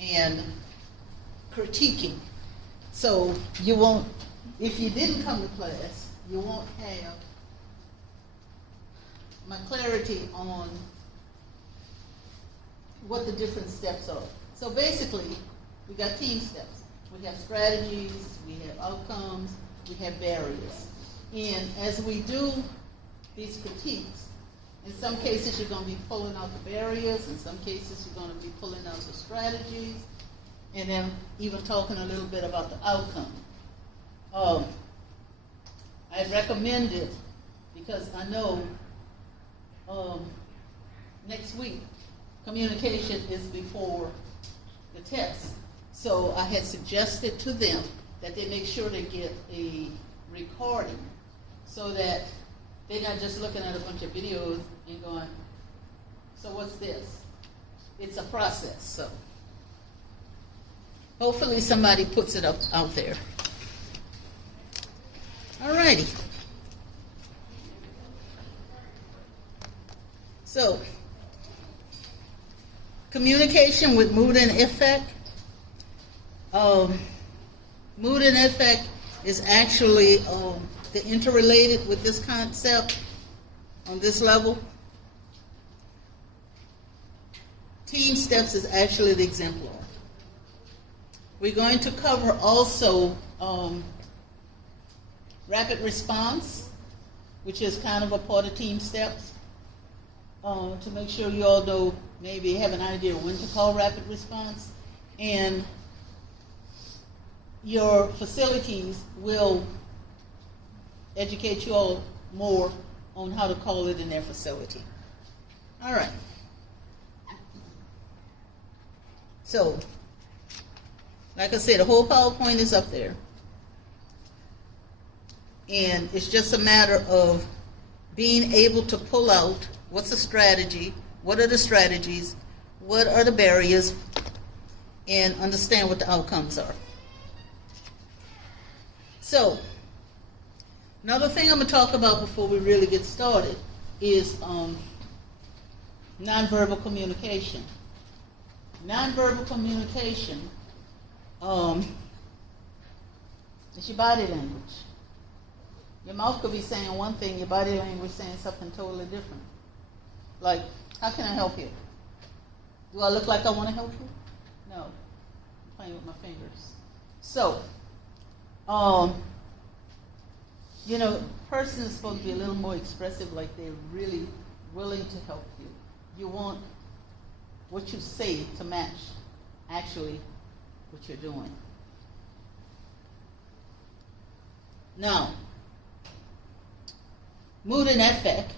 and critiquing. So you won't, if you didn't come to class, you won't have my clarity on what the different steps are. So basically, we got team steps. We have strategies, we have outcomes, we have barriers. And as we do these critiques, in some cases you're going to be pulling out the barriers, in some cases you're going to be pulling out the strategies, and then even talking a little bit about the outcome. I recommend it because I know next week communication is before the test. So I had suggested to them that they make sure they get a recording so that they're not just looking at a bunch of videos and going, so what's this? It's a process. So hopefully somebody puts it up out there. All righty. So communication with mood and effect. Mood and effect is actually the interrelated with this concept on this level. Team steps is actually the exemplar. We're going to cover also rapid response, which is kind of a part of team steps, to make sure you all know, maybe have an idea when to call rapid response. And your facilities will educate you all more on how to call it in their facility. All right. So, like I said, the whole PowerPoint is up there. And it's just a matter of being able to pull out what's the strategy, what are the strategies, what are the barriers, and understand what the outcomes are. So, another thing I'm going to talk about before we really get started is nonverbal communication. Nonverbal communication is your body language. Your mouth could be saying one thing, your body language saying something totally different. Like, how can I help you? Do I look like I want to help you? No. I'm playing with my fingers. So, you know, a person is supposed to be a little more expressive, like they're really willing to help you. You want what you say to match actually what you're doing. Now, mood and affect.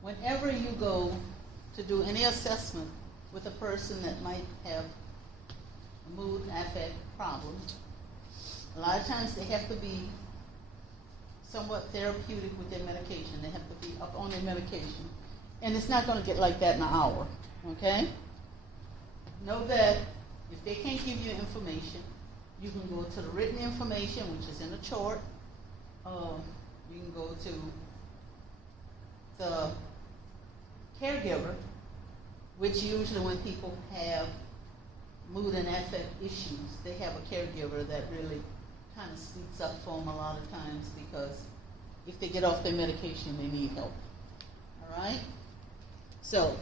Whenever you go to do any assessment with a person that might have a mood affect problem, a lot of times they have to be somewhat therapeutic with their medication. They have to be up on their medication. And it's not going to get like that in an hour, okay? Know that if they can't give you information, you can go to the written information, which is in the chart. You can go to the caregiver, which usually when people have mood and affect issues, they have a caregiver that really kind of speaks up for them a lot of times, because if they get off their medication, they need help. All right? So,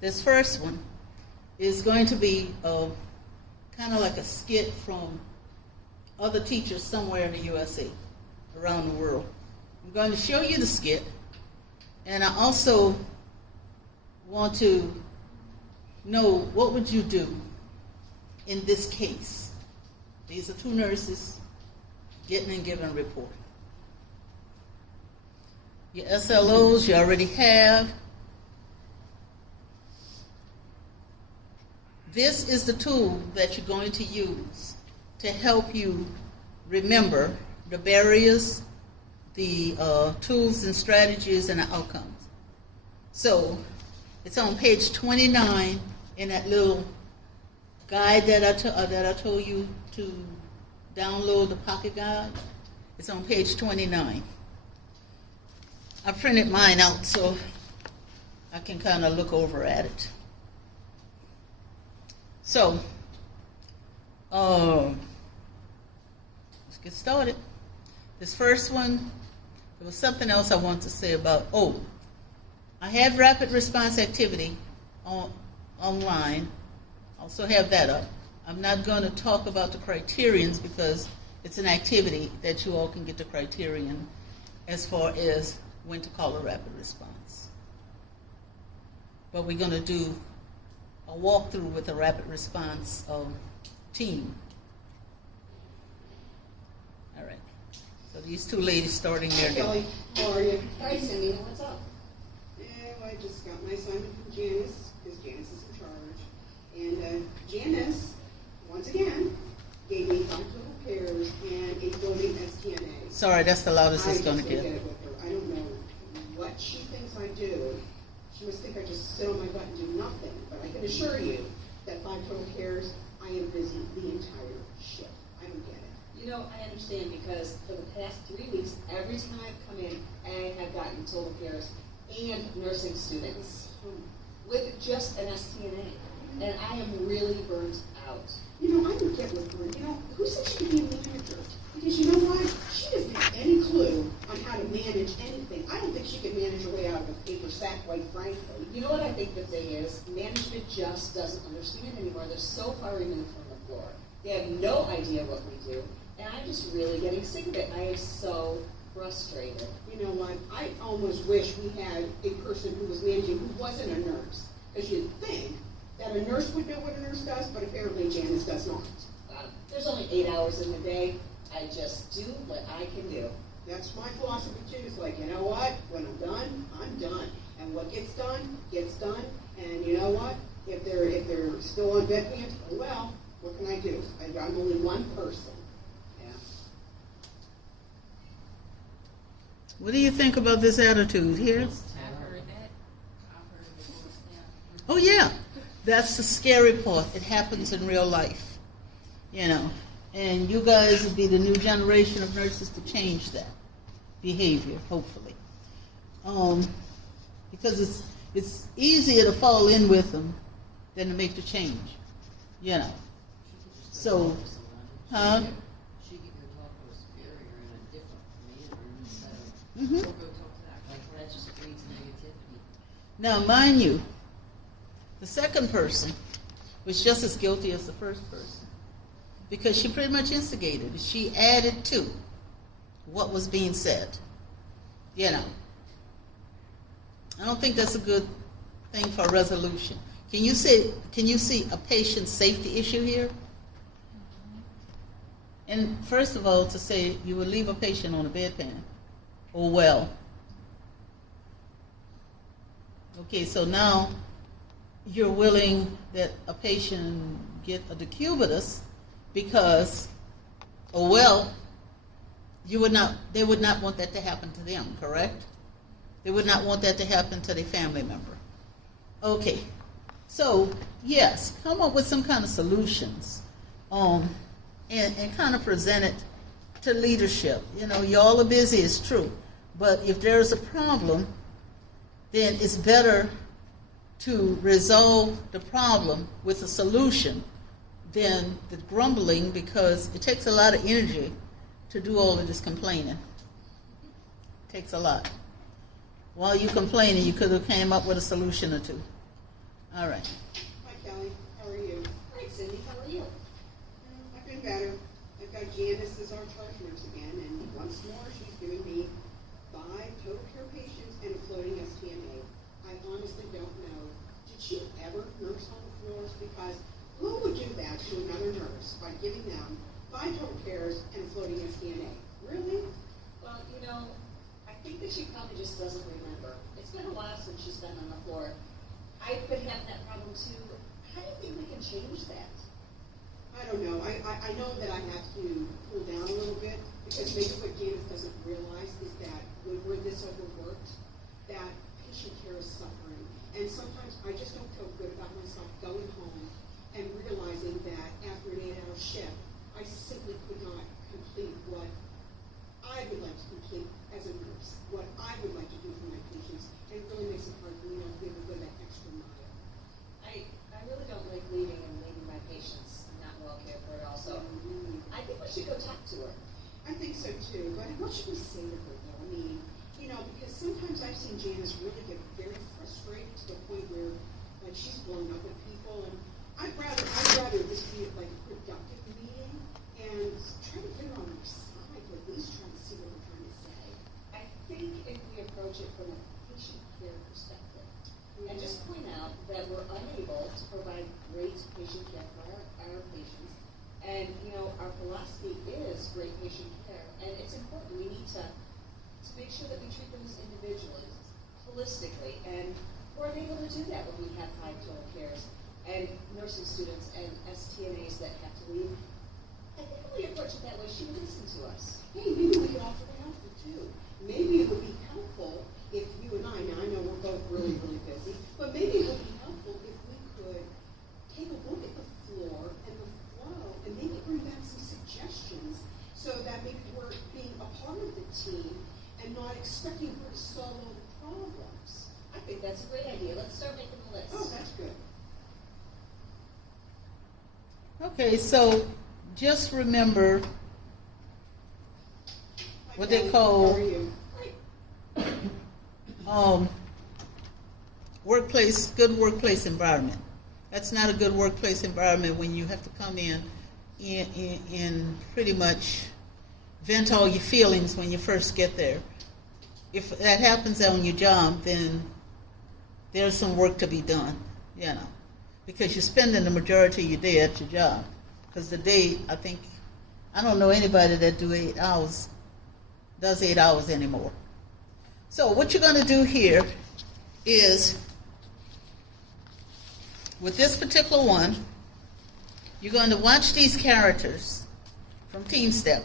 this first one is going to be kind of like a skit from other teachers somewhere in the USA, around the world. I'm going to show you the skit, and I also want to know what would you do in this case. These are two nurses getting and giving a report. Your SLOs you already have. This is the tool that you're going to use to help you remember the barriers, the tools and strategies, and the outcomes. So it's on page 29 in that little guide that I told you to download, the pocket guide. It's on page 29. I printed mine out so I can kind of look over at it. So, let's get started. This first one, there was something else I want to say about, I have rapid response activity online. I also have that up. I'm not going to talk about the criterions because it's an activity that you all can get the criterion as far as when to call a rapid response. But we're going to do a walkthrough with a rapid response team. All right. So these two ladies starting their day. Kelly, how are you? Hi, Cindy. What's up? I just got my assignment from Janice, because Janice is in charge. And Janice, once again, gave me 5 total pairs and a floating STNA. Sorry, that's the loudest it's going to I get. just with her. I don't know what she thinks I do. She must think I just sit on my butt and do nothing. But I can assure you that 5 total pairs, I am busy the entire shift. I don't get it. You know, I understand because for the past 3 weeks, every time I've come in, I have gotten total pairs and nursing students with just an STNA. And I am really burnt out. You know, I don't get with her. You know, who said she could be a manager? Because you know what? She doesn't have any clue on how to manage anything. I don't think she could manage her way out of a paper sack, quite frankly. You know what I think the thing is? Management just doesn't understand anymore. They're so far removed from the floor. They have no idea what we do. And I'm just really getting sick of it. I am so frustrated. You know what? I almost wish we had a person who was managing who wasn't a nurse. Because you'd think that a nurse would know what a nurse does, but apparently Janice does not. There's only 8 hours in the day. I just do what I can do. That's my philosophy too. It's like, you know what? When I'm done, I'm done. And what gets done, gets done. And you know what? If they're still on bedpans, oh well, what can I do? I'm only one person. Yeah. What do you think about this attitude here? Oh yeah, that's the scary part. It happens in real life, you know. And you guys will be the new generation of nurses to change that behavior, hopefully. Because it's easier to fall in with them than to make the change, you know. So, huh? She could go talk to a superior in a different manner instead of, or go talk to that, like, that just breeds negativity. Now, mind you, the second person was just as guilty as the first person because she pretty much instigated it. She added to what was being said, you know. I don't think that's a good thing for a resolution. Can you see a patient safety issue here? And first of all, to say you would leave a patient on a bedpan or well. Okay, so now you're willing that a patient get a decubitus because, they would not want that to happen to them, correct? They would not want that to happen to their family member. Okay, so yes, come up with some kind of solutions, and kind of present it to leadership. You know, y'all are busy, it's true, but if there's a problem, then it's better to resolve the problem with a solution than the grumbling, because it takes a lot of energy to do all of this complaining. It takes a lot. While you're complaining, you could have came up with a solution or two. All right. Hi, Kelly. How are you? Hi, Cindy. How are you? I've been better. I've got Janice as our charge nurse again, and once more she's giving me 5 total care patients and a floating STNA. I honestly don't know. Did she ever nurse on the floors? Because who would do that to another nurse by giving them 5 total cares and a floating STNA? Really? Well, you know, I think that she probably just doesn't remember. It's been a while since she's been on the floor. I've been having that problem too. How do you think we can change that? I don't know. I know that I have to cool down a little bit, because maybe what Janice doesn't realize is that when we're this overworked, that patient care is suffering. And sometimes I just don't feel good about myself going home and realizing that after an 8-hour shift, I simply could not complete what I would like to complete as a nurse, what I would like to do for approach it from a patient care perspective. And just point out that we're unable to provide great patient care for our patients. And, you know, our philosophy is great patient care. And it's important. We need to make sure that we treat them as individuals, holistically. And we're unable to do that when we have high total cares and nursing students and STNAs that have to leave. I think if we approach it that way, she would listen to us. Hey, maybe we could offer the help too. Maybe it would be helpful if you and I, now I know we're both really, really busy, but maybe it would be helpful if we could take a look at the floor and the flow and maybe bring back some suggestions so that maybe we're being a part of the team and not expecting her to solve all the problems. I think that's a great idea. Let's start making the list. Oh, that's good. Okay, so just remember what they call How are you? good workplace environment. That's not a good workplace environment when you have to come in pretty much vent all your feelings when you first get there. If that happens on your job, then there's some work to be done, you know, because you're spending the majority of your day at your job. Because the day, I don't know anybody that does 8 hours anymore. So what you're going to do here is, with this particular one, you're going to watch these characters from Team Step.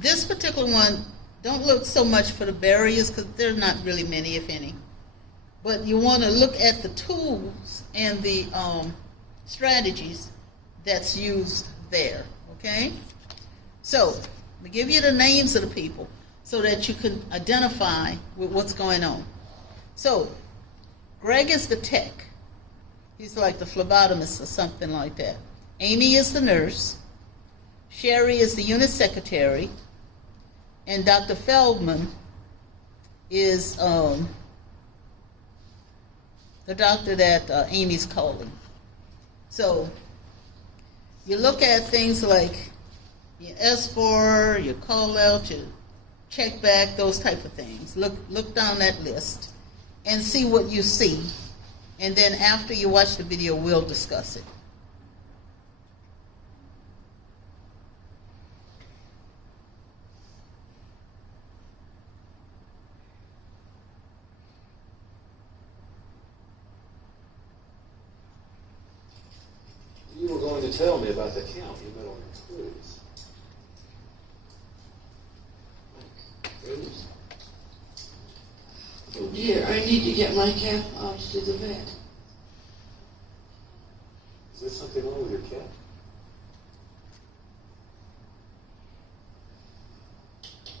This particular one, don't look so much for the barriers because there are not really many, if any. But you want to look at the tools and the strategies that's used there, okay? So, I'll give you the names of the people so that you can identify with what's going on. So, Greg is the tech. He's like the phlebotomist or something like that. Amy is the nurse. Sherry is the unit secretary. And Dr. Feldman is the doctor that Amy's calling. So, you look at things like your SBOR, your call out, your check back, those type of things. Look down that list and see what you see. And then after you watch the video, we'll discuss it. You were going to tell me about the count you met on your cruise. Cruise? Oh dear, I need to get my cat off to the vet. Is there something wrong with your cat?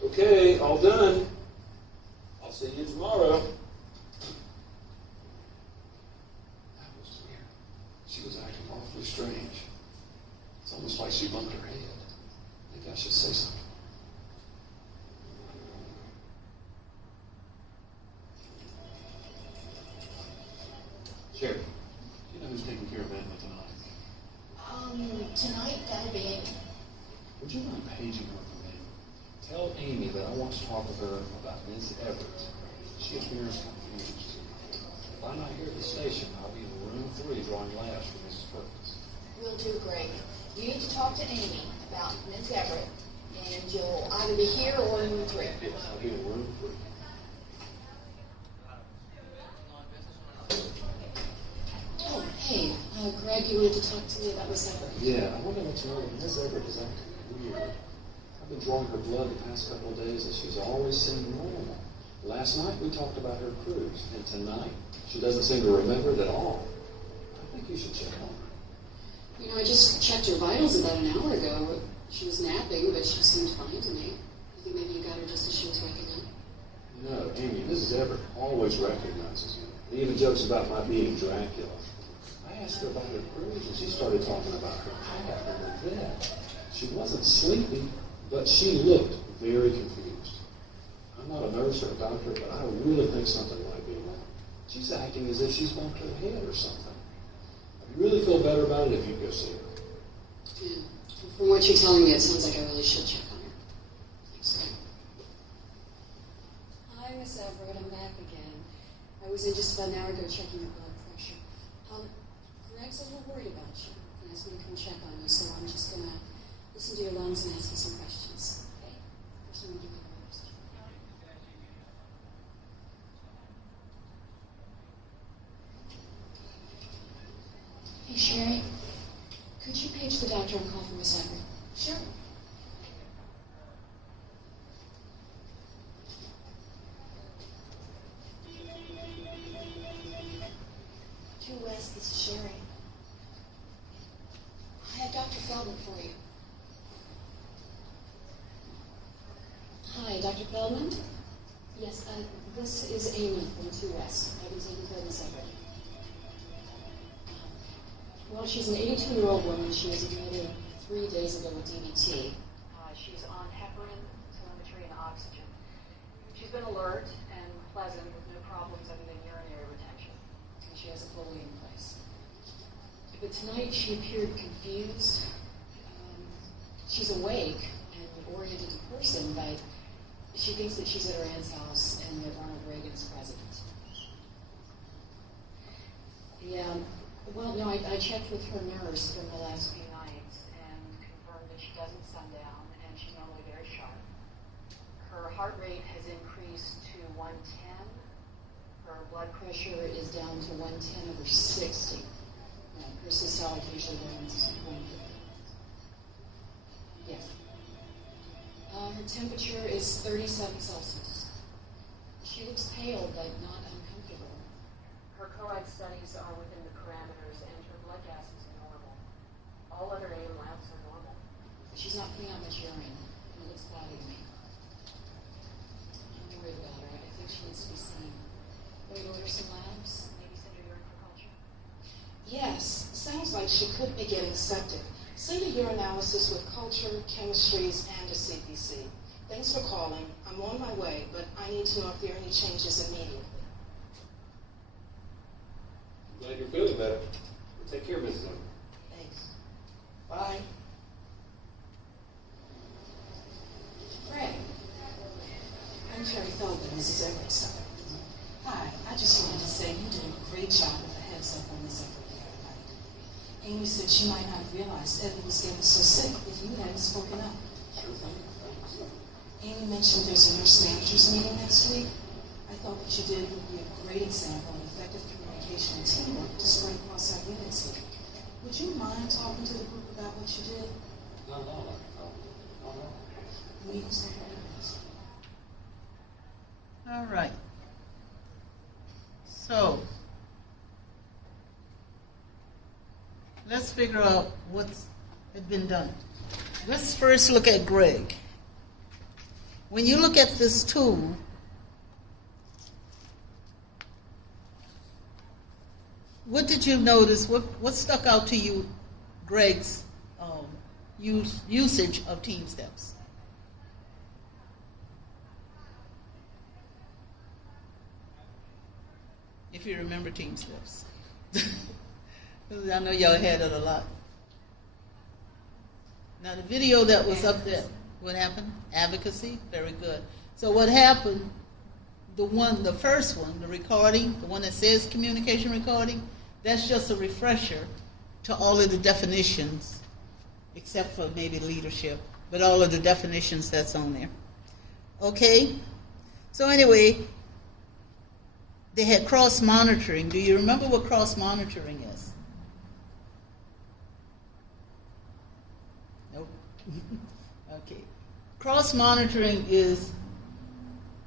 Okay, all done. I'll see you tomorrow. That was weird. She was acting awfully strange. It's almost like she bumped her head. Maybe I should say something. Sherry, do you know who's taking care of Emma tonight? Tonight that'll be Amy. Would you mind paging her for me? Tell Amy that I want to talk with her about Ms. Everett. She appears confused. If I'm not here at the station, I'll be in room 3 drawing laughs for Mrs. Perkins. Will do, Greg. You need to talk to Amy about Ms. Everett, and you'll either be here or in room 3. I'll be in room 3. Oh, hey, Greg, you wanted to talk to me about Ms. Everett. Yeah, I want to let you know that Ms. Everett is acting weird. I've been drawing her blood the past couple of days, and she's always seemed normal. Last night we talked about her cruise, and tonight she doesn't seem to remember it at all. I think you should check on her. You know, I just checked her vitals about an hour ago. She was napping, but she seemed fine to me. I think maybe you got her just as she was waking up. No, Amy, Mrs. Everett always recognizes me. And even jokes about my being Dracula. I asked her about her cruise, and she started talking about her cat and her vet. She wasn't sleepy, but she looked very confused. I'm not a nurse or a doctor, but I really think something might be wrong. She's acting as if she's bumped her head or something. I'd really feel better about it if you go see her. Yeah. From what you're telling me, it sounds like I really should check on her. Thanks, Greg. Everett. I'm back again. I was in just about an hour ago checking your blood pressure. Greg's a little worried about you. He asked me to come check on you, so I'm just going to listen to your lungs and ask you some questions. Okay? First, I'm going to give you the rest. Hey, Sherry. Could you page the doctor and call for Miss Everett? Sure. 2 West, this is Sherry. I have Dr. Feldman for you. Hi, Dr. Feldman? Yes, this is Amy from 2 West. I've been taking care of Miss Everett. Well, she's an 82-year-old woman. She was admitted 3 days ago with DVT. She's on heparin, telemetry, and oxygen. She's been alert and pleasant with no problems other than urinary retention. And she has a Foley in place. But tonight she appeared confused. She's awake and an oriented person, but she thinks that she's at her aunt's house and that Ronald Reagan's president. Yeah. Well, no, I checked with her nurse from the last few nights and confirmed that she doesn't sundown and she's normally very sharp. Her heart rate has increased to 110. Her blood pressure is down to 110/60. Her systolic usually runs 150. Yes. Her temperature is 37 Celsius. She looks pale but not uncomfortable. Her chloride studies are within the parameters, and her blood gases are normal. All other AM labs are normal. She's not putting out much urine, and it looks cloudy to me. I'm worried about her. I think she needs to be seen. Will you order some labs? Maybe send her urine for culture? Yes, sounds like she could be getting septic. Send a urinalysis with culture, chemistries, and a CPC. Thanks for calling. I'm on my way, but I need to know if there are any changes immediately. Glad you're feeling better. Well, take care, Mrs. Owen. Thanks. Bye. Greg, I'm Sherry Feldman, Mrs. Everett's son. Hi, I just wanted to say you did a great job with the heads up on Miss Everett the other night. Amy said she might not have realized Evan was getting so sick if you hadn't spoken up. Sure thing. Amy mentioned there's a nurse managers meeting next week. I thought what you did would be a great example of effective communication and teamwork to spread across our units here. Would you mind talking to the group about what you did? Not at all, Dr. Feldman. Not at all. The meeting's not very nice. All right. So, let's figure out what's had been done. Let's first look at Greg. When you look at this tool, what did you notice? What stuck out to you, Greg's usage of Team Steps? If you remember Team Steps. I know y'all had it a lot. Now the video that was up there, what happened? Advocacy, very good. So what happened, the first one, the recording, the one that says communication recording, that's just a refresher to all of the definitions, except for maybe leadership, but all of the definitions that's on there. Okay? So anyway, they had cross-monitoring. Do you remember what cross-monitoring is? Nope. Okay. Cross-monitoring is,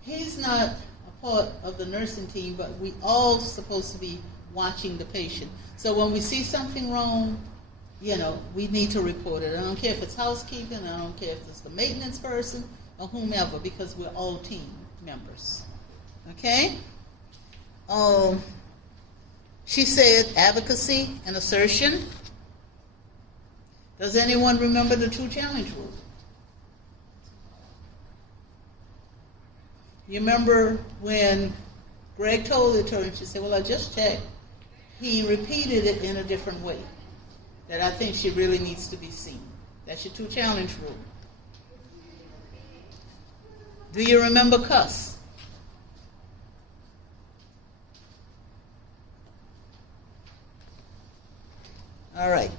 he's not a part of the nursing team, but we all supposed to be watching the patient. So when we see something wrong, we need to report it. I don't care if it's housekeeping, I don't care if it's the maintenance person or whomever, because we're all team members. Okay? She said advocacy and assertion. Does anyone remember the 2 challenge rule? You remember when Greg told it to her and she said, well, I just checked. He repeated it in a different way. That I think she really needs to be seen. That's your 2 challenge rule. Do you remember cuss? All right.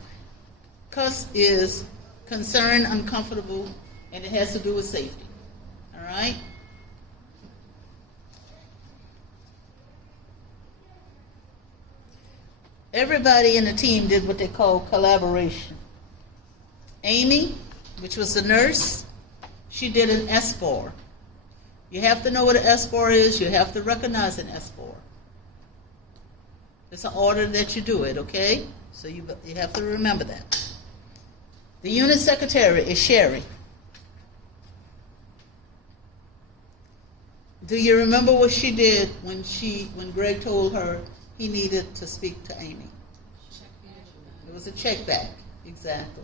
Cuss is concerned, uncomfortable, and it has to do with safety. All right? Everybody in the team did what they call collaboration. Amy, which was the nurse, she did an S4. You have to know what an S4 is. You have to recognize an S4. It's an order that you do it, okay? So you have to remember that. The unit secretary is Sherry. Do you remember what she did when Greg told her he needed to speak to Amy? It was a check back, exactly.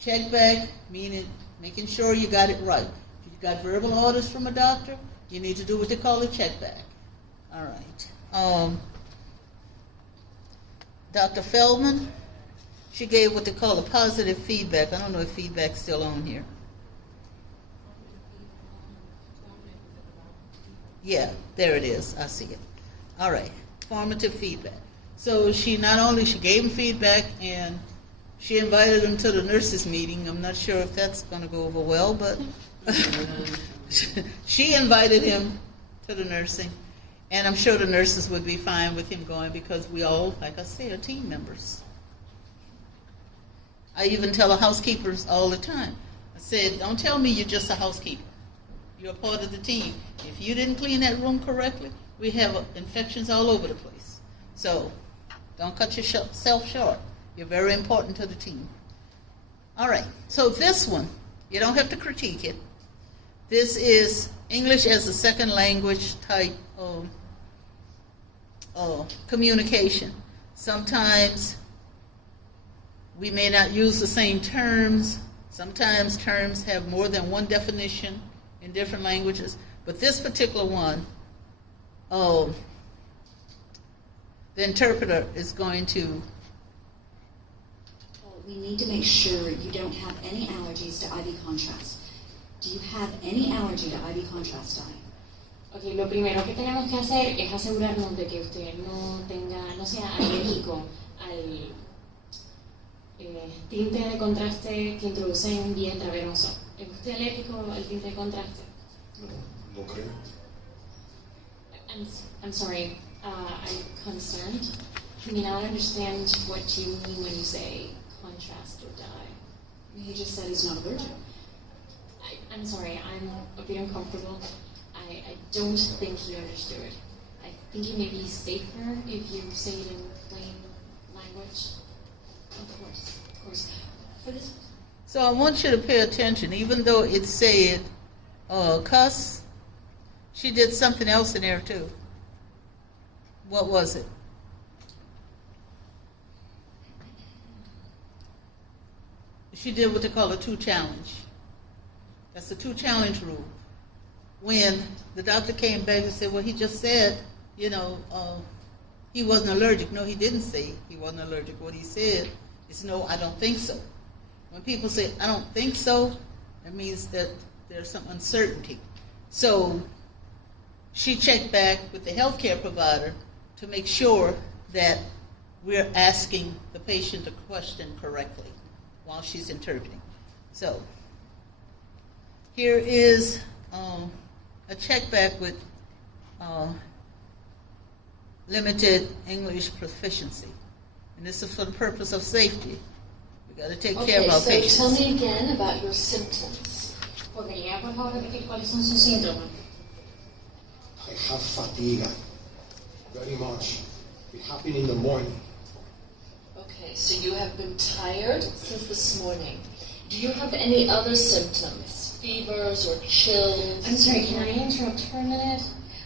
Check back meaning making sure you got it right. If you got verbal orders from a doctor, you need to do what they call a check back. All right. Dr. Feldman, she gave what they call a positive feedback. I don't know if feedback's still on here. Yeah, there it is. I see it. All right, formative feedback. So she gave him feedback, and she invited him to the nurses meeting. I'm not sure if that's going to go over well, but she invited him to the nursing, and I'm sure the nurses would be fine with him going because we all, like I say, are team members. I even tell the housekeepers all the time. I said, don't tell me you're just a housekeeper. You're a part of the team. If you didn't clean that room correctly, we have infections all over the place. So don't cut yourself short. You're very important to the team. All right, so this one, you don't have to critique it. This is English as a second language type communication. Sometimes we may not use the same terms. Sometimes terms have more than one definition in different languages. But this particular one, the interpreter is going to... We need to make sure you don't have any allergies to IV contrast. Do you have any allergy to IV contrast dye? Ok, lo primero que tenemos que hacer es asegurarnos de que usted no sea alérgico al tinte de contraste que introducen vía intravenosa. ¿Es usted alérgico al tinte de contraste? No creo. I'm sorry, I'm concerned. I mean, I don't understand what you mean when you say contrast or dye. He just said he's not allergic. I'm sorry, I'm a bit uncomfortable. I don't think he understood. I think it may be safer if you say it in plain language. Of course. For this. So I want you to pay attention. Even though it said cuss, she did something else in there too. What was it? She did what they call a 2-challenge. That's the 2-challenge rule. When the doctor came back and said, well, he just said, he wasn't allergic. No, he didn't say he wasn't allergic. What he said is, no, I don't think so. When people say, I don't think so, that means that there's some uncertainty. So she checked back with the healthcare provider to make sure that we're asking the patient a question correctly while she's interpreting. So here is a check back with limited English proficiency. And this is for the purpose of safety. We got to take care of our patients. So tell me again about your symptoms. ¿Podría, por favor, repetir cuáles son sus síntomas? I have fatigue. Very much. It happened in the morning. Okay, so you have been tired since this morning. Do you have any other symptoms? Fevers or chills? I'm sorry, can I interrupt for a minute?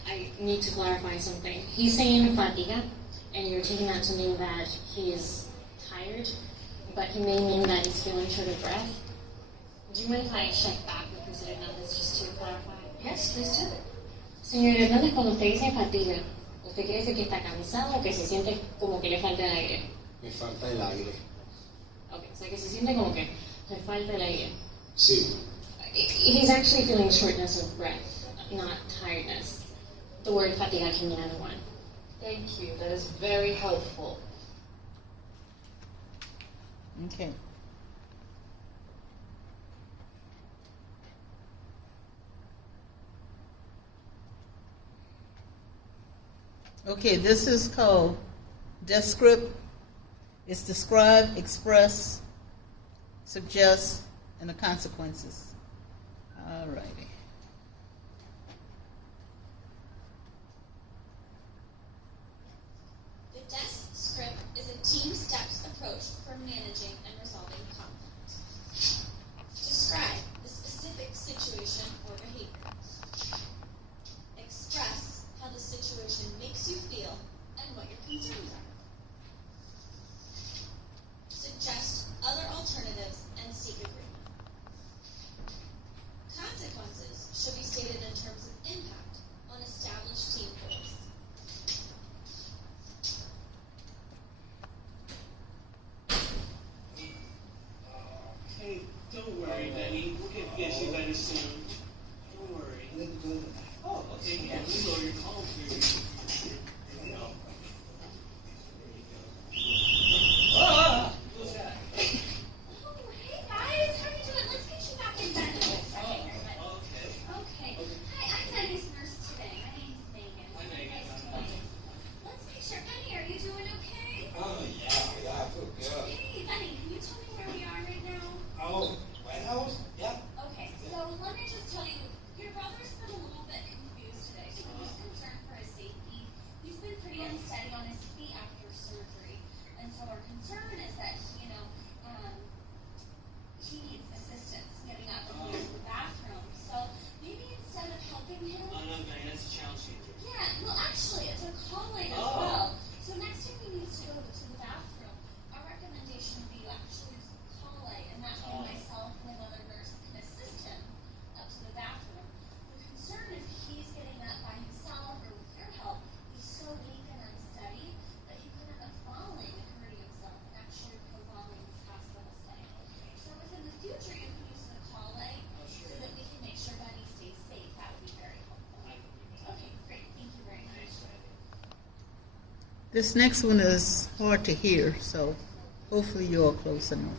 I need to clarify something. He's saying fatiga, and you're taking that to mean that he's tired, but he may mean that he's feeling short of breath. Do you mind if I check back with Mr. Hernandez just to clarify? Yes, please do. Señor Hernández, cuando usted dice fatiga, ¿usted quiere decir que está cansado o que se siente como que le falta el aire? Me falta el aire. Okay, o sea que se siente como que le falta el aire. Sí. He's actually feeling shortness of breath, not tiredness. The word fatiga can mean either one. Thank you. That is very helpful. Okay. Okay, this is called Descript. It's describe, express, suggest, and the consequences. All righty. The desk script is a team steps approach for managing and resolving conflict. Describe the specific situation or behavior. Express how the situation makes you feel and what your concerns are. Suggest other alternatives and seek agreement. Consequences should be stated in terms of impact on established team goals. Hey, don't worry, Benny. We'll get you better soon. Don't worry. Oh, okay, yeah. We lower your column here. Ah! What's that? Oh, hey guys, how are you doing? Let's get you back in bed in a second. Okay. Hi, I'm Benny's nurse today. My name's Megan. Hi, Megan. Nice to meet you. Let's make sure. Benny, are you doing okay? Oh, yeah, I feel good. Hey, Benny, can you tell me where we are right now? Oh, White House? Yeah. Okay, so let me just tell you, your brother's been a little bit confused today, so he's concerned for his safety. He's been pretty unsteady on his feet after surgery, and so our concern is that, he needs assistance getting up and going to the bathroom. So maybe instead of helping him, Oh, no, Benny, that's a challenge changer. yeah, well actually, it's a call light as Oh. well. So next time he needs to go to the bathroom, our recommendation would be you actually use the call light, and that way myself and another nurse can assist him up to the bathroom. The concern if he's getting up by himself or with your help, he's so weak and unsteady that he could end up falling and hurting himself and actually prolonging his hospital stay. So within the future, you can use the call light so that we can make sure Benny stays safe. That would be very helpful. Okay, great. Thank you very much. This next one is hard to hear, so hopefully you're close enough.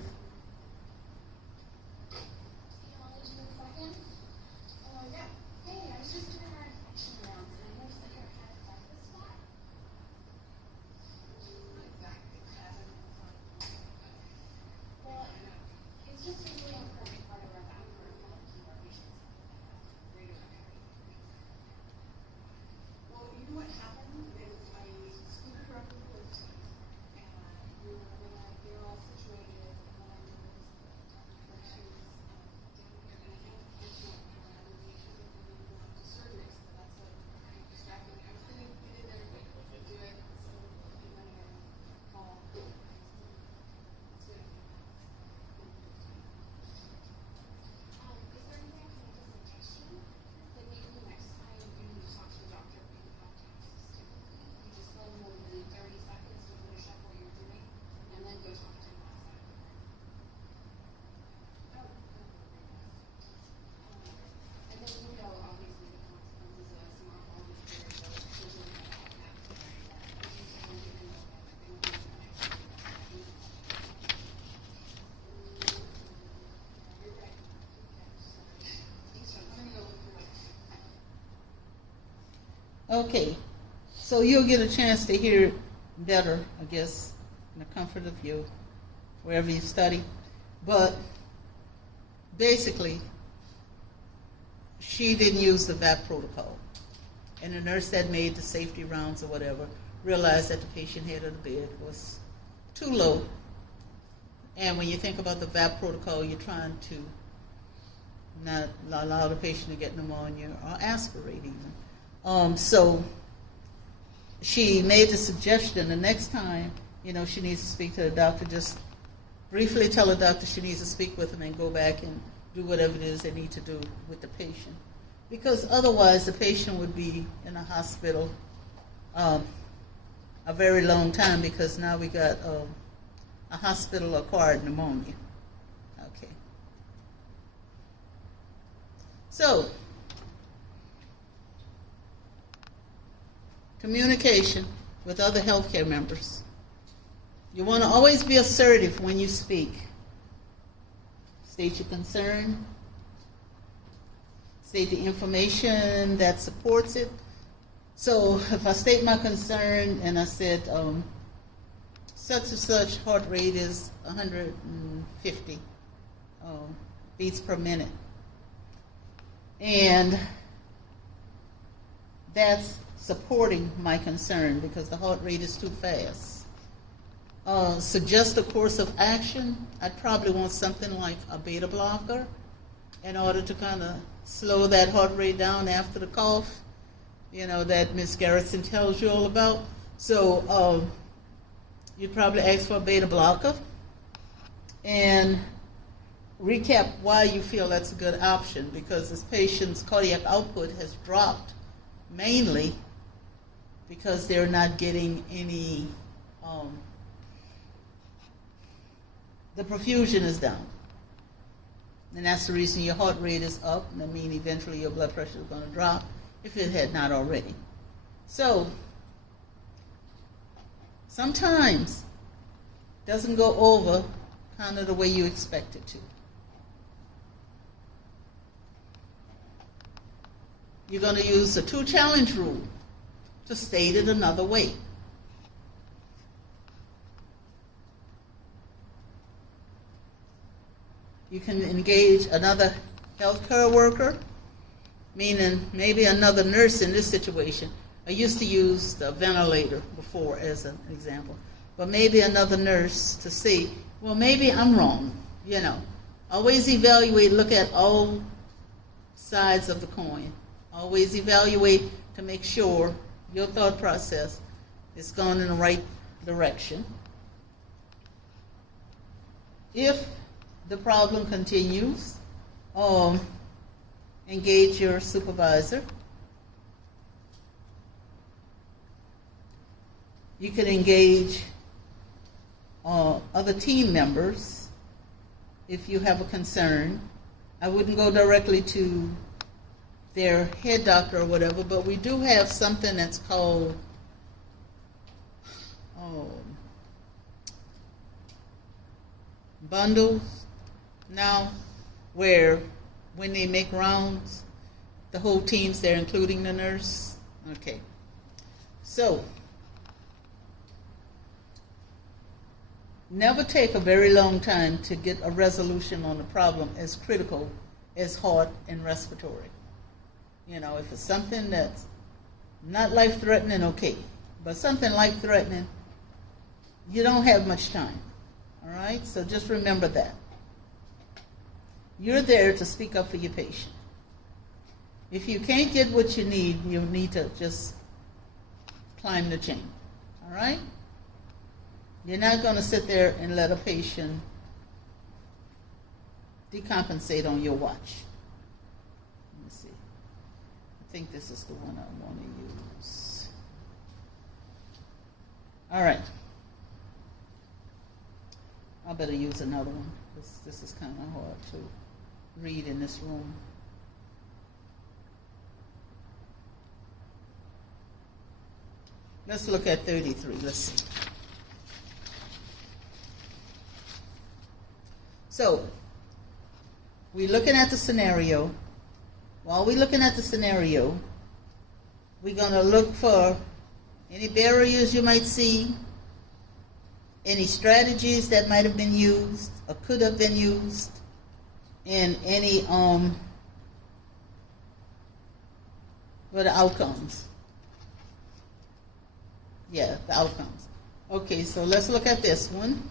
Well, you know what happened is I scooted her up to the lift, and we were like, they're all situated, and then I noticed that she was down here, and I think she was going to surgery, so that's what kind of distracted me. I was going to get in there and do it, so and then call. It's good. Is there anything I can do to suggest you? That maybe next time when you talk to the doctor, you have to assist him. You just let him know within 30 seconds to finish up what you're doing, and then go talk to him outside. And then you know, obviously, the consequences of small volume care, so there's no about that. If you can give him You're right. I'm gonna go look through it. Okay, so you'll get a chance to hear it better, I guess, in the comfort of you, wherever you study. But basically, she didn't use the VAP protocol. And the nurse that made the safety rounds or whatever realized that the patient head of the bed was too low. And when you think about the VAP protocol, you're trying to not allow the patient to get pneumonia or aspirate even. So she made the suggestion the next time, she needs to speak to the doctor, just briefly tell the doctor she needs to speak with him and go back and do whatever it is they need to do with the patient. Because otherwise the patient would be in a hospital a very long time, because now we got a hospital-acquired pneumonia. Okay. So, communication with other healthcare members. You want to always be assertive when you speak. State your concern. State the information that supports it. So if I state my concern and I said such and such heart rate is 150 beats per minute, and that's supporting my concern because the heart rate is too fast. Suggest a course of action. I'd probably want something like a beta blocker in order to kind of slow that heart rate down after the cough, that Ms. Garrison tells you all about. So you'd probably ask for a beta blocker and recap why you feel that's a good option, because this patient's cardiac output has dropped mainly because they're not getting any, the perfusion is down. And that's the reason your heart rate is up, and I mean eventually your blood pressure is going to drop if it had not already. So sometimes it doesn't go over kind of the way you expect it to. You're going to use the 2-challenge rule to state it another way. You can engage another healthcare worker, meaning maybe another nurse in this situation. I used to use the ventilator before as an example, but maybe another nurse to see, well, maybe I'm wrong, Always evaluate, look at all sides of the coin. Always evaluate to make sure your thought process is going in the right direction. If the problem continues, engage your supervisor. You can engage other team members if you have a concern. I wouldn't go directly to their head doctor or whatever, but we do have something that's called bundles now, where when they make rounds, the whole team's there, including the nurse. Okay. So, never take a very long time to get a resolution on the problem as critical as heart and respiratory. If it's something that's not life-threatening, okay. But something life-threatening, you don't have much time. All right? So just remember that. You're there to speak up for your patient. If you can't get what you need to just climb the chain. All right? You're not going to sit there and let a patient decompensate on your watch. Let me see. I think this is the one I want to use. All right. I better use another one. This is kind of hard to read in this room. Let's look at 33. Let's see. So, we're looking at the scenario. While we're looking at the scenario, we're going to look for any barriers you might see, any strategies that might have been used or could have been used, and any what are the outcomes? Yeah, the outcomes. Okay, so let's look at this one.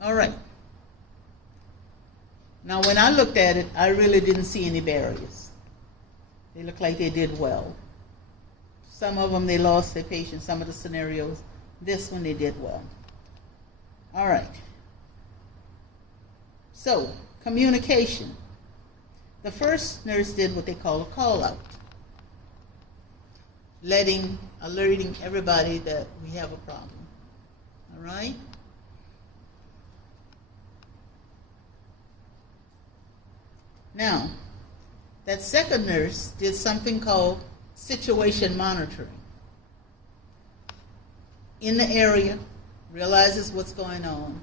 All right. Now, when I looked at it, I really didn't see any barriers. They looked like they did well. Some of them, they lost their patients, some of the scenarios. This one, they did well. All right. So, communication. The first nurse did what they call a call out, alerting everybody that we have a problem. All right? Now, that second nurse did something called situation monitoring. In the area, realizes what's going on,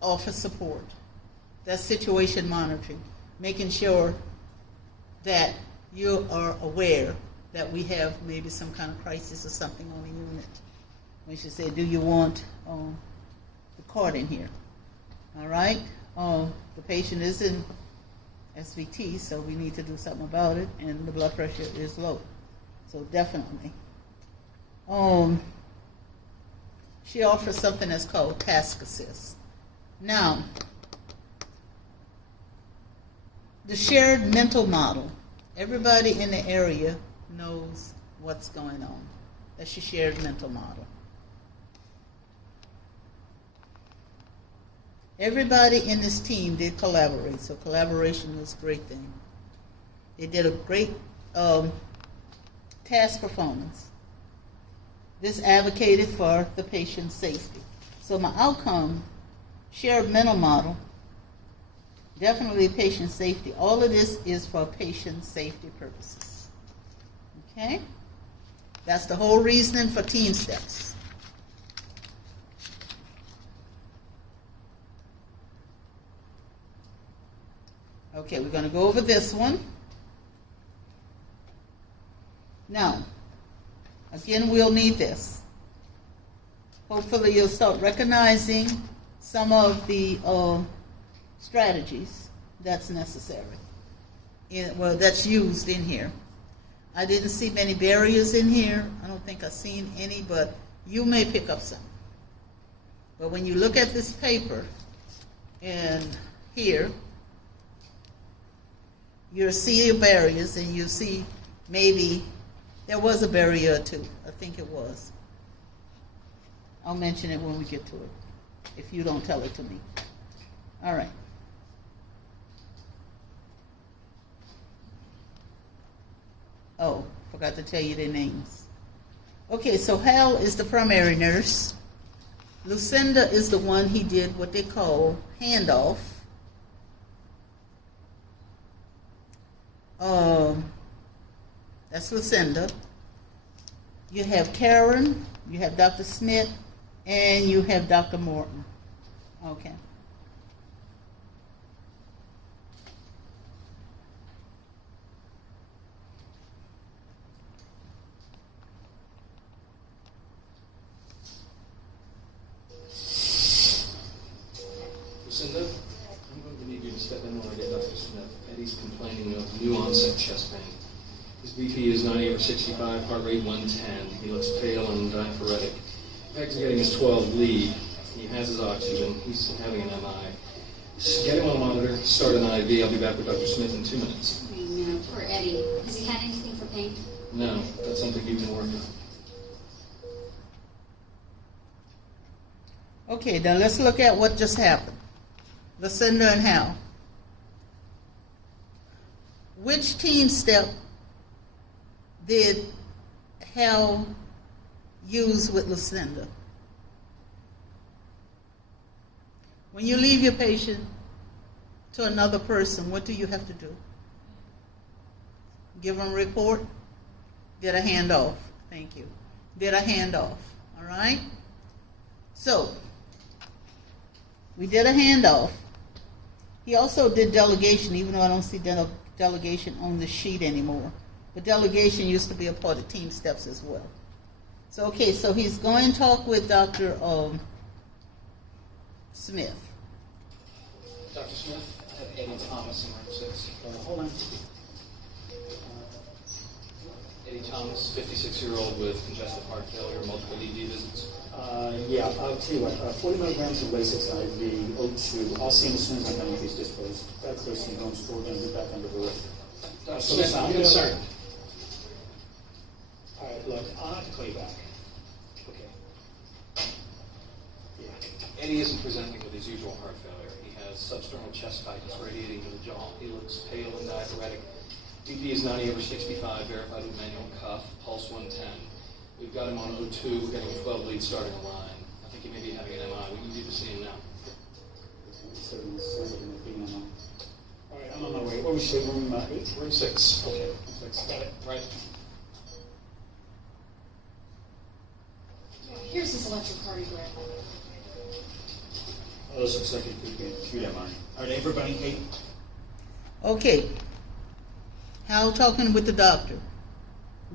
offers support. That's situation monitoring, making sure that you are aware that we have maybe some kind of crisis or something on the unit. We should say, do you want the card in here? All right? The patient is in SVT, so we need to do something about it, and the blood pressure is low. So definitely. She offers something that's called task assist. Now, the shared mental model. Everybody in the area knows what's going on. That's your shared mental model. Everybody in this team did collaborate, so collaboration was a great thing. They did a great task performance. This advocated for the patient's safety. So my outcome, shared mental model, definitely patient safety. All of this is for patient safety purposes. Okay? That's the whole reasoning for team steps. Okay, we're going to go over this one. Now, again, we'll need this. Hopefully you'll start recognizing some of the strategies that's necessary, that's used in here. I didn't see many barriers in here. I don't think I've seen any, but you may pick up some. But when you look at this paper and here, you'll see your barriers, and you see maybe there was a barrier or two. I think it was. I'll mention it when we get to it, if you don't tell it to me. All right. Oh, forgot to tell you their names. Okay, so Hal is the primary nurse. Lucinda is the one he did what they call handoff. That's Lucinda. You have Karen, you have Dr. Smith, and you have Dr. Morton. Okay. Lucinda, I'm going to need you to step in when I get Dr. Smith. Eddie's complaining of new onset chest pain. His BP is 90/65, heart rate 110. He looks pale and diaphoretic. Peg's getting his 12 lead. He has his oxygen. He's having an MI. Just get him on a monitor, start an IV. I'll be back with Dr. Smith in 2 minutes. No, poor Eddie. Has he had anything for pain? No, that's something you can work on. Okay, now let's look at what just happened. Lucinda and Hal. Which team step did Hal use with Lucinda? When you leave your patient to another person, what do you have to do? Give them a report? Did a handoff? Thank you. Did a handoff, all right? So, we did a handoff. He also did delegation, even though I don't see delegation on the sheet anymore. But delegation used to be a part of team steps as well. So, okay, so he's going to talk with Dr. Smith. Dr. Smith, I have Eddie Thomas in room 6. Hold on. Eddie Thomas, 56-year-old with congestive heart failure, multiple ED visits. Yeah, I'll tell you what, 40 milligrams of Lasix IV, O2. I'll see him as soon as I'm done with these displays. That's close to going store, then get back under the roof. Dr. Smith, I'm concerned. All right, look, I'll have to call you back. Okay. Yeah. Eddie isn't presenting with these his usual heart failure. He has substernal chest tightness radiating to the jaw. He looks pale and diaphoretic. BP is 90/65, verified with manual cuff, pulse 110. We've got him on O2. We're getting a 12 lead starting a line. I think he may be having an MI. We need to see him now. All right, I'm on my way. What was your room 8? Room 6. Okay, room 6. Got it. Right. Here's his electrocardiogram. Oh, this looks like it could be acute MI. All right, everybody, 8. Okay. Hal talking with the doctor.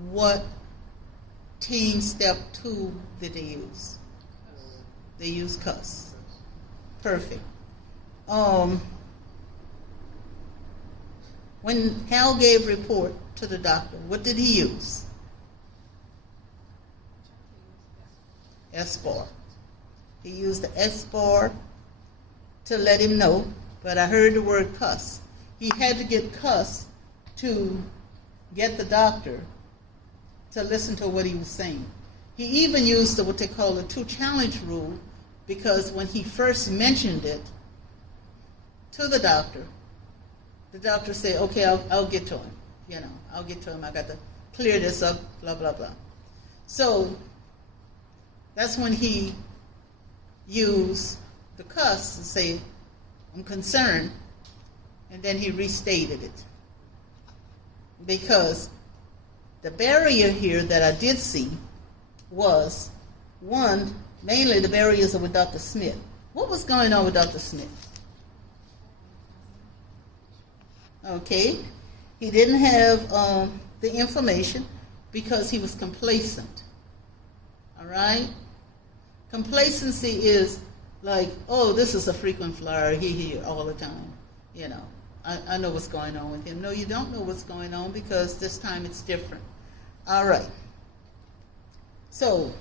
What team step 2 did they use? They used cuss. Perfect. When Hal gave report to the doctor, what did he use? S-bar. He used the S-bar to let him know, but I heard the word cuss. He had to get cuss to get the doctor to listen to what he was saying. He even used what they call the 2-challenge rule, because when he first mentioned it to the doctor said, okay, I'll get to him. I'll get to him. I got to clear this up, blah, blah, blah. So that's when he used the cuss and say, I'm concerned, and then he restated it. Because the barrier here that I did see was, one, mainly the barriers are with Dr. Smith. What was going on with Dr. Smith? Okay, he didn't have the information because he was complacent. All right? Complacency is like, oh, this is a frequent flyer, he here all the time. I know what's going on with him. No, you don't know what's going on because this time it's different. All right. So,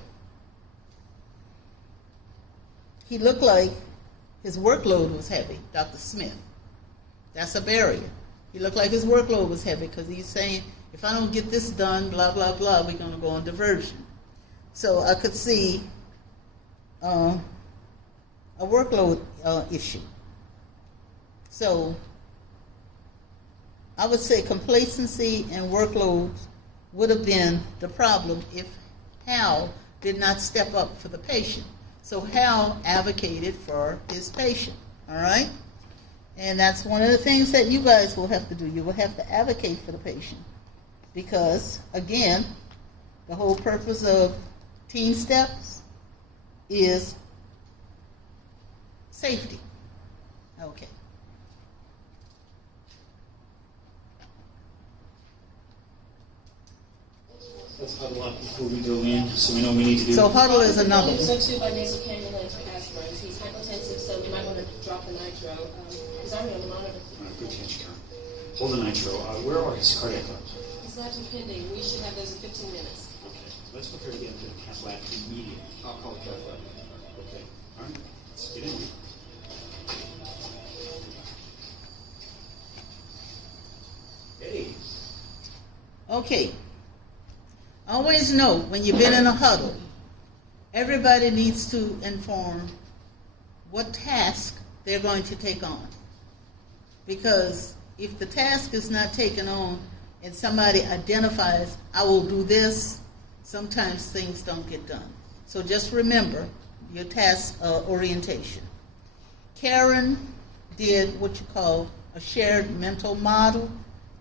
he looked like his workload was heavy, Dr. Smith. That's a barrier. He looked like his workload was heavy because he's saying, if I don't get this done, blah, blah, blah, we're going to go on diversion. So I could see a workload issue. So I would say complacency and workload would have been the problem if Hal did not step up for the patient. So Hal advocated for his patient, all right? And that's one of the things that you guys will have to do. You will have to advocate for the patient because, again, the whole purpose of team steps is safety. Okay. Let's huddle up before we go in, so we know we need to do. So huddle is another one. So too by nasal cannula and aspirin. He's hypotensive, so you might want to drop the nitro. He's already on the monitor. Good catch, Karen. Hold the nitro. Where are his cardiac labs? His labs are pending. We should have those in 15 minutes. Okay. Let's prepare to get into the cath lab immediately. I'll call the cath lab. Okay. All right. Let's get in. Hey. Okay. Always know when you've been in a huddle, everybody needs to inform what task they're going to take on. Because if the task is not taken on and somebody identifies, I will do this, sometimes things don't get done. So just remember your task orientation. Karen did what you call a shared mental model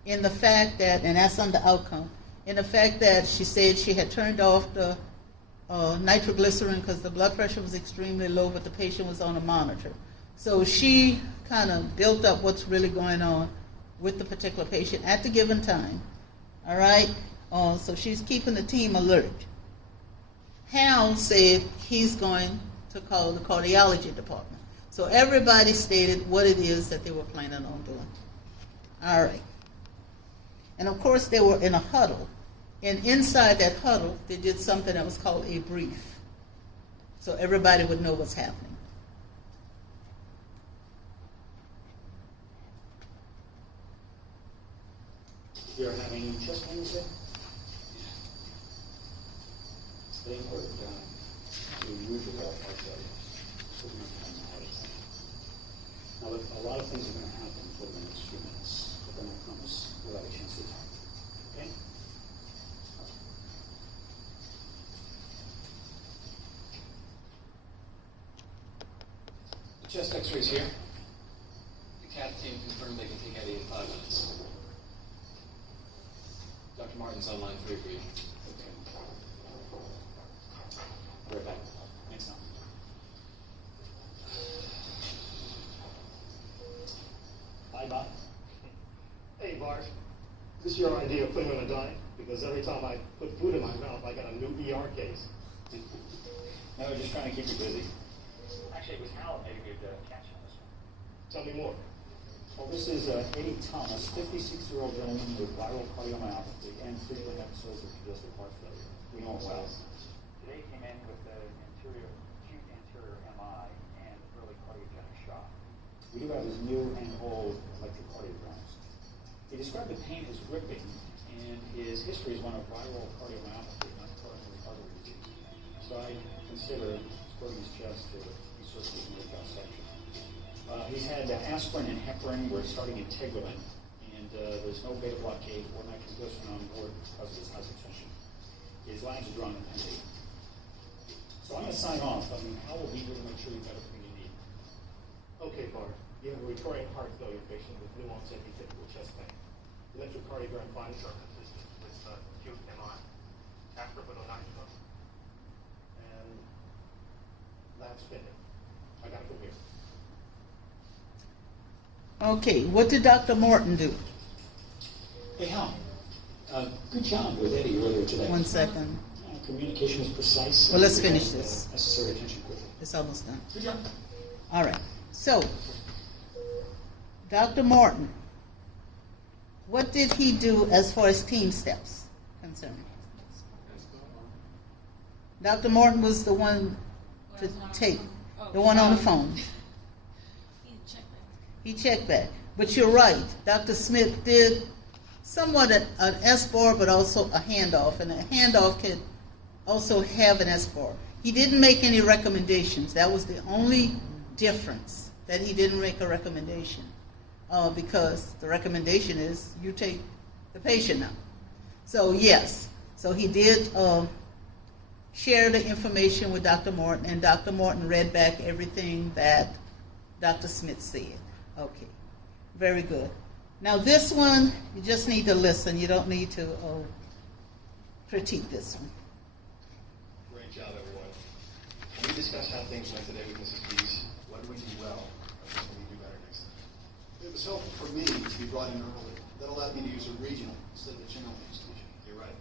in the fact that, and that's under outcome, in the fact that she said she had turned off the nitroglycerin because the blood pressure was extremely low, but the patient was on a monitor. So she kind of built up what's really going on with the particular patient at the given time. All right? So she's keeping the team alert. Hal said he's going to call the cardiology department. So everybody stated what it is that they were planning on doing. All right. And of course they were in a huddle. And inside that huddle, they did something that was called a brief. So everybody would know what's happening. You're having chest pain, you said? They work to remove your heart failure. Now, look, a lot of things are going to happen for the next few minutes, but then it comes without a chance to talk. Okay? The chest x-rays here. The cath team confirmed they can take Eddie in 5 minutes. Dr. Martin's on line 3 for you. Okay. Right back. Thanks, Tom. Hi, Bob. Hey, Bart. Is this your idea of putting me on a diet? Because every time I put food in my mouth, I got a new ER case. No, we're just trying to keep you busy. Actually, it was Hal that made a good catch on this one. Tell me more. Well, this is Eddie Thomas, 56-year-old gentleman with viral cardiomyopathy and frequent episodes of congestive heart failure. We know it well. Today came in with an acute anterior MI and early cardiogenic shock. We do have his new and old electrocardiograms. He described the pain as ripping, and his history is one of viral cardiomyopathy, not coronary artery disease. So I consider supporting his chest to research his nerve dissection. He's had aspirin and heparin. We're starting integralin, and there's no beta blockade or nitroglycerin on board because of his hypertension. His labs are drawn in Penn. So I'm going to sign off. Hal will be here to make sure you got everything you need. Okay, Bart. You have a recurring heart failure patient with new onset atypical chest pain. Electrocardiogram findings are consistent with acute MI. Aspirin but no nitrogen. And labs pending. I got to go here. Okay, what did Dr. Morton do? Hey, Hal. Good job with Eddie earlier today. 1 second. Communication was precise. Well, let's finish this. Necessary attention quickly. It's almost done. Good job. All right. So, Dr. Morton, what did he do as far as team steps concerned? Dr. Morton was the one to take, the one on the phone. He checked that. But you're right. Dr. Smith did somewhat an S-bar, but also a handoff. And a handoff can also have an S-bar. He didn't make any recommendations. That was the only difference, that he didn't make a recommendation. Because the recommendation is you take the patient now. So yes. So he did share the information with Dr. Morton, and Dr. Morton read back everything that Dr. Smith said. Okay, very good. Now this one, you just need to listen. You don't need to critique this one. Great job, everyone. Can we discuss how things went today with Mrs. Dees? What did we do well? What can we do better next time? It was helpful for me to be brought in early. That allowed me to use a regional instead of a general anesthesia. You're right.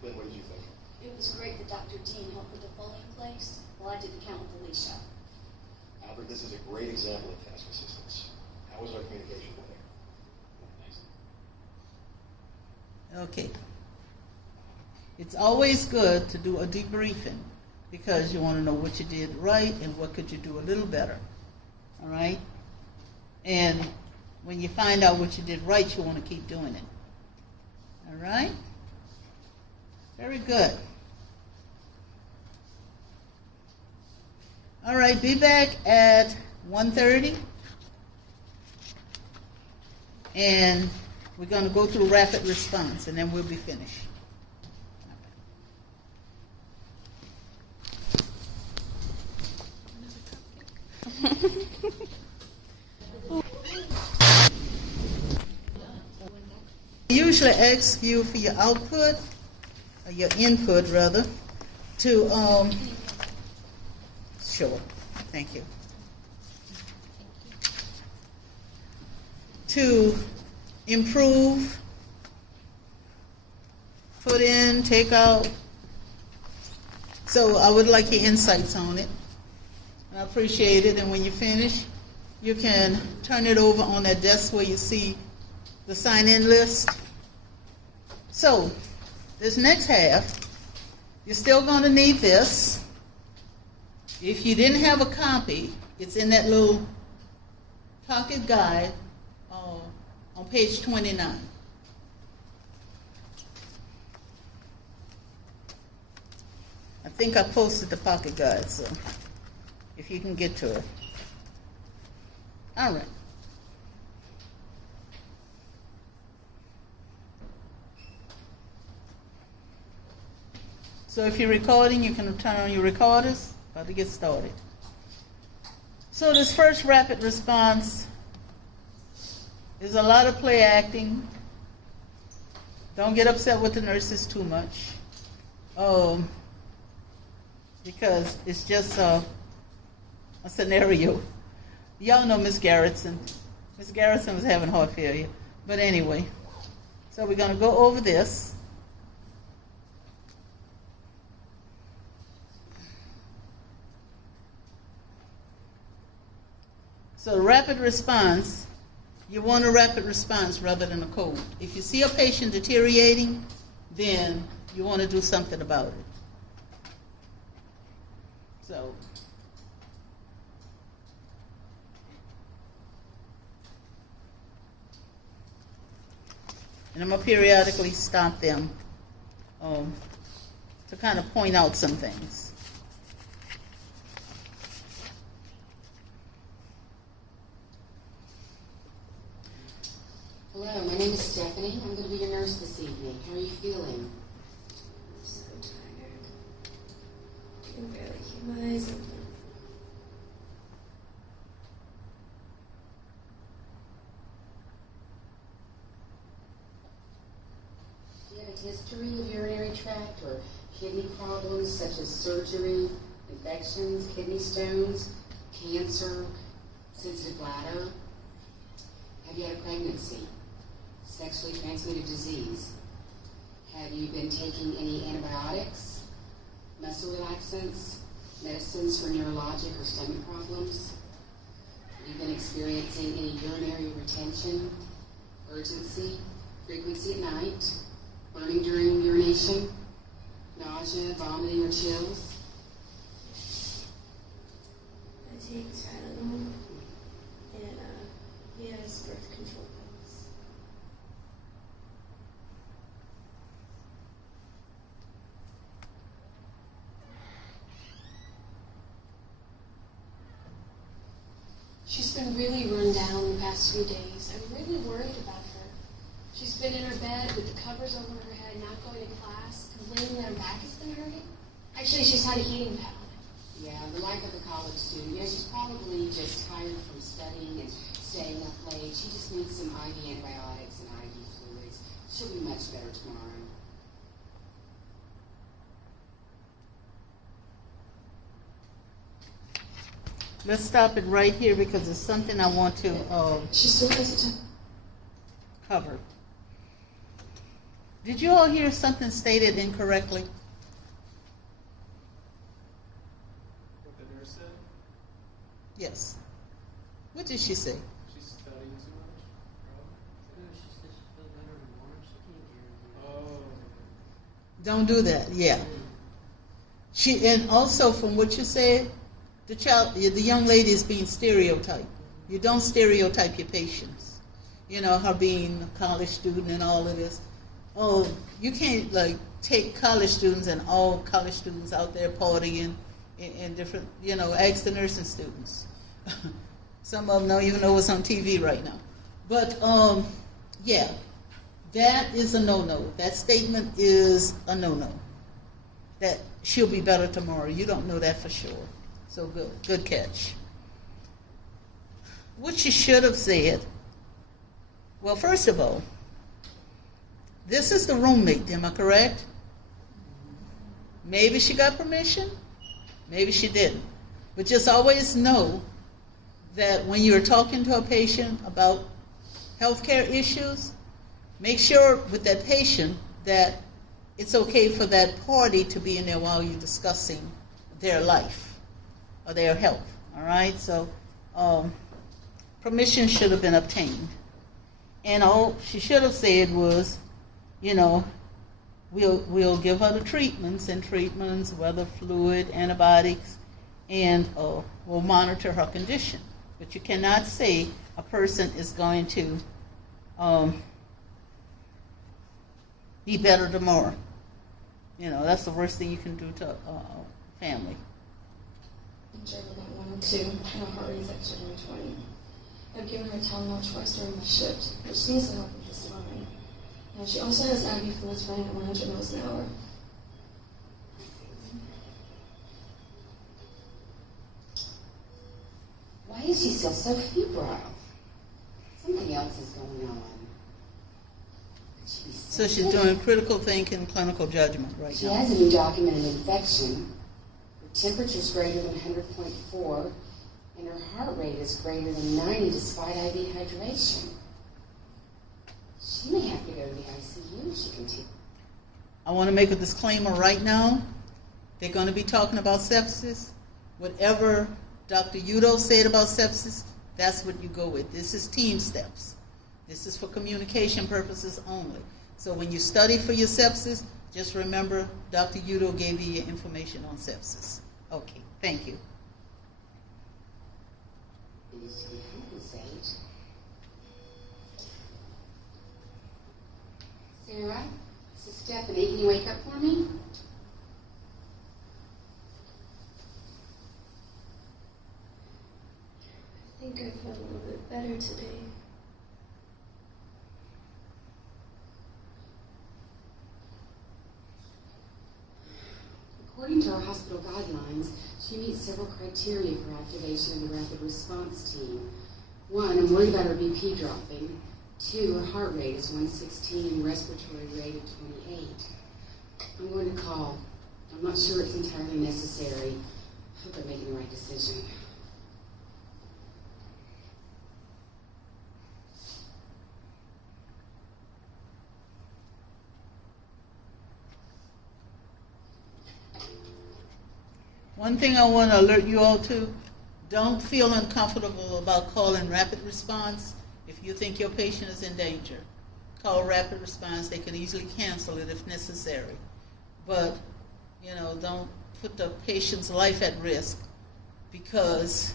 Lynn, what did you think? It was great that Dr. Dean helped put the phone in place while I did the count with Alicia. Albert, this is a great example of task assistance. How was our communication with her? Thanks. Okay. It's always good to do a debriefing because you want to know what you did right and what could you do a little better. All right? And when you find out what you did right, you want to keep doing it. All right? Very good. All right, be back at 1:30. And we're going to go through rapid response, and then we'll be finished. I usually ask you for your output, or your input rather, to, sure, thank you. To improve, put in, take out. So I would like your insights on it. I appreciate it. And when you finish, you can turn it over on that desk where you see the sign-in list. So this next half, you're still going to need this. If you didn't have a copy, it's in that little pocket guide on page 29. I think I posted the pocket guide, so if you can get to it. All right. So if you're recording, you can turn on your recorders. About to get started. So this first rapid response is a lot of play acting. Don't get upset with the nurses too much. Because it's just a scenario. Y'all know Miss Garretson. Miss Garretson was having heart failure. But anyway, so we're going to go over this. So rapid response, you want a rapid response rather than a cold. If you see a patient deteriorating, then you want to do something about it. So, and I'm going to periodically stop them to kind of point out some things. Hello, my name is Stephanie. I'm going to be your nurse this evening. How are you feeling? I'm so tired. I can barely keep my eyes open. Do you have a history of urinary tract or kidney problems such as surgery, infections, kidney stones, cancer, sensitive bladder? Have you had a pregnancy? Sexually transmitted disease? Have you been taking any antibiotics, muscle relaxants, medicines for neurologic or stomach problems? Have you been experiencing any urinary retention, urgency, frequency at night, burning during urination, nausea, vomiting, or chills? I take Tylenol and he has birth control pills. She's been really run down the past few days. I'm really worried about her. She's been in her bed with the covers over her head, not going to class, complaining that her back has been hurting. Actually, she's had a heating pad on it. Yeah, the life of a college student. Yeah, she's probably just tired from studying and staying up late. She just needs some IV antibiotics and IV fluids. She'll be much better tomorrow. Let's stop it right here because it's something I want to cover. Did you all hear something stated incorrectly? What the nurse said? Yes. What did she say? She's studying too much? No, she said she felt better tomorrow. She can't guarantee. Oh. Don't do that. Yeah. She, and also from what you said, the young lady is being stereotyped. You don't stereotype your patients. You know, her being a college student and all of this. Oh, you can't like take college students and all college students out there partying in different, you know, ask the nursing students. Some of them don't even know what's on TV right now. But, yeah, that is a no-no. That statement is a no-no. That she'll be better tomorrow. You don't know that for sure. So good catch. What she should have said, well, first of all, this is the roommate, am I correct? Maybe she got permission, maybe she didn't. But just always know that when you're talking to a patient about healthcare issues, make sure with that patient that it's okay for that party to be in there while you're discussing their life or their health, all right? So permission should have been obtained. And all she should have said was, you know, we'll give her the treatments, whether fluid, antibiotics, and we'll monitor her condition. But you cannot say a person is going to be better tomorrow. You know, that's the worst thing you can do to a family. I'm Gerald at 102, and a heart rate's actually 120. I've given her Tylenol twice during my shift, which seems to help her just fine. And she also has IV fluids running at 100 miles an hour. Why is she still so febrile? Something else is going on. So she's doing critical thinking, clinical judgment right She now. has a new documented infection. Her temperature's greater than 100.4, and her heart rate is greater than 90 despite IV hydration. She may have to go to the ICU if she continues. I want to make a disclaimer right now. They're going to be talking about sepsis. Whatever Dr. Udo said about sepsis, that's what you go with. This is team steps. This is for communication purposes only. So when you study for your sepsis, just remember Dr. Udo gave you your information on sepsis. Okay, thank you. Sarah, this is Stephanie. Can you wake up for me? I think I felt a little bit better today. According to our hospital guidelines, she meets several criteria for activation of the rapid response team. 1, I'm worried about her BP dropping. 2, her heart rate is 116 and respiratory rate of 28. I'm going to call. I'm not sure it's entirely necessary. I hope I'm making the right decision. One thing I want to alert you all to, don't feel uncomfortable about calling rapid response if you think your patient is in danger. Call rapid response. They can easily cancel it if necessary. But, don't put the patient's life at risk because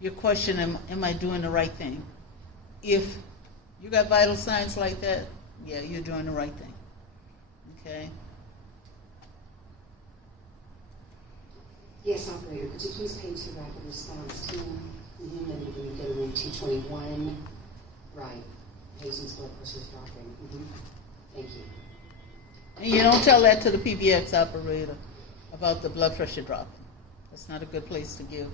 you're questioning, am I doing the right thing? If you got vital signs like that, yeah, you're doing the right thing. Okay? Yes, operator, could you please pay to rapid response team? And then we're going to go to room 221. Right. Patient's blood pressure is dropping. Thank you. And you don't tell that to the PBX operator about the blood pressure dropping. That's not a good place to give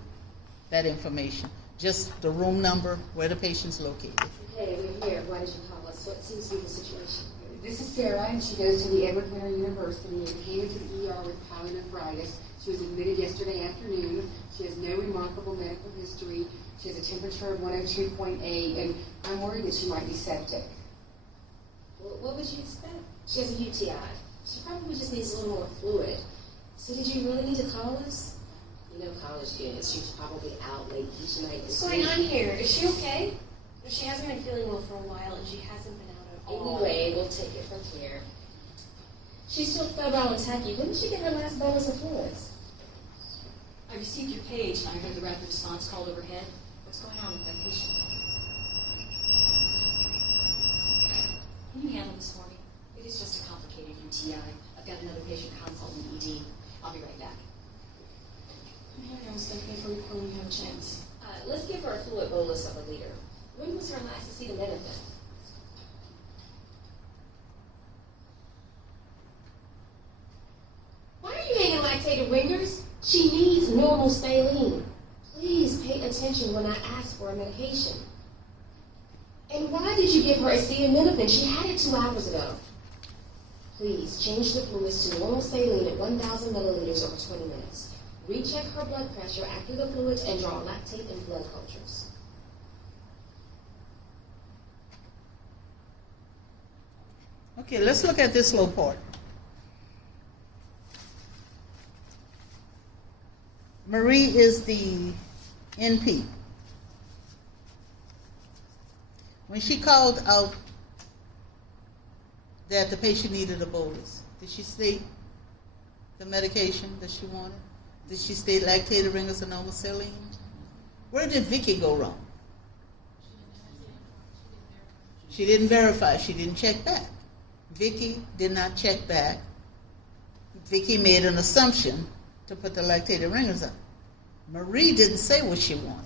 that information. Just the room number, where the patient's located. Okay, we're here. Why did you call us? What seems to be the situation? This is Sarah, and she goes to the Edward Winter University and came into the ER with pyelonephritis. She was admitted yesterday afternoon. She has no remarkable medical history. She has a temperature of 102.8, and I'm worried that she might be septic. Well, what would you expect? She has a UTI. She probably just needs a little more fluid. So did you really need to call us? You know college students, she was probably out late each night. What's going on here? Is she okay? She hasn't been feeling well for a while, and she hasn't been out at all. Anyway, we'll take it from here. She's still febrile and tacky. When did she get her last bolus of fluids? I received your page and I heard the rapid response called overhead. What's going on with my patient? Can you handle this for me? It is just a complicated UTI. I've got another patient consult in ED. I'll be right back. Hang on, Stephanie, before you call me, you have a chance. Let's give her a fluid bolus of a liter. When was her last acetaminophen? Why are you hanging lactated ringers? She needs normal saline. Please pay attention when I ask for a medication. And why did you give her acetaminophen? She had it 2 hours ago. Please change the fluids to normal saline at 1,000 milliliters over 20 minutes. Recheck her blood pressure after the fluids and draw lactate and blood cultures. Okay, let's look at this little part. Marie is the NP. When she called out that the patient needed a bolus, did she state the medication that she wanted? Did she state lactated ringers and normal saline? Where did Vicky go wrong? She didn't verify. She didn't check back. Vicky did not check back. Vicky made an assumption to put the lactated ringers on. Marie didn't say what she wanted.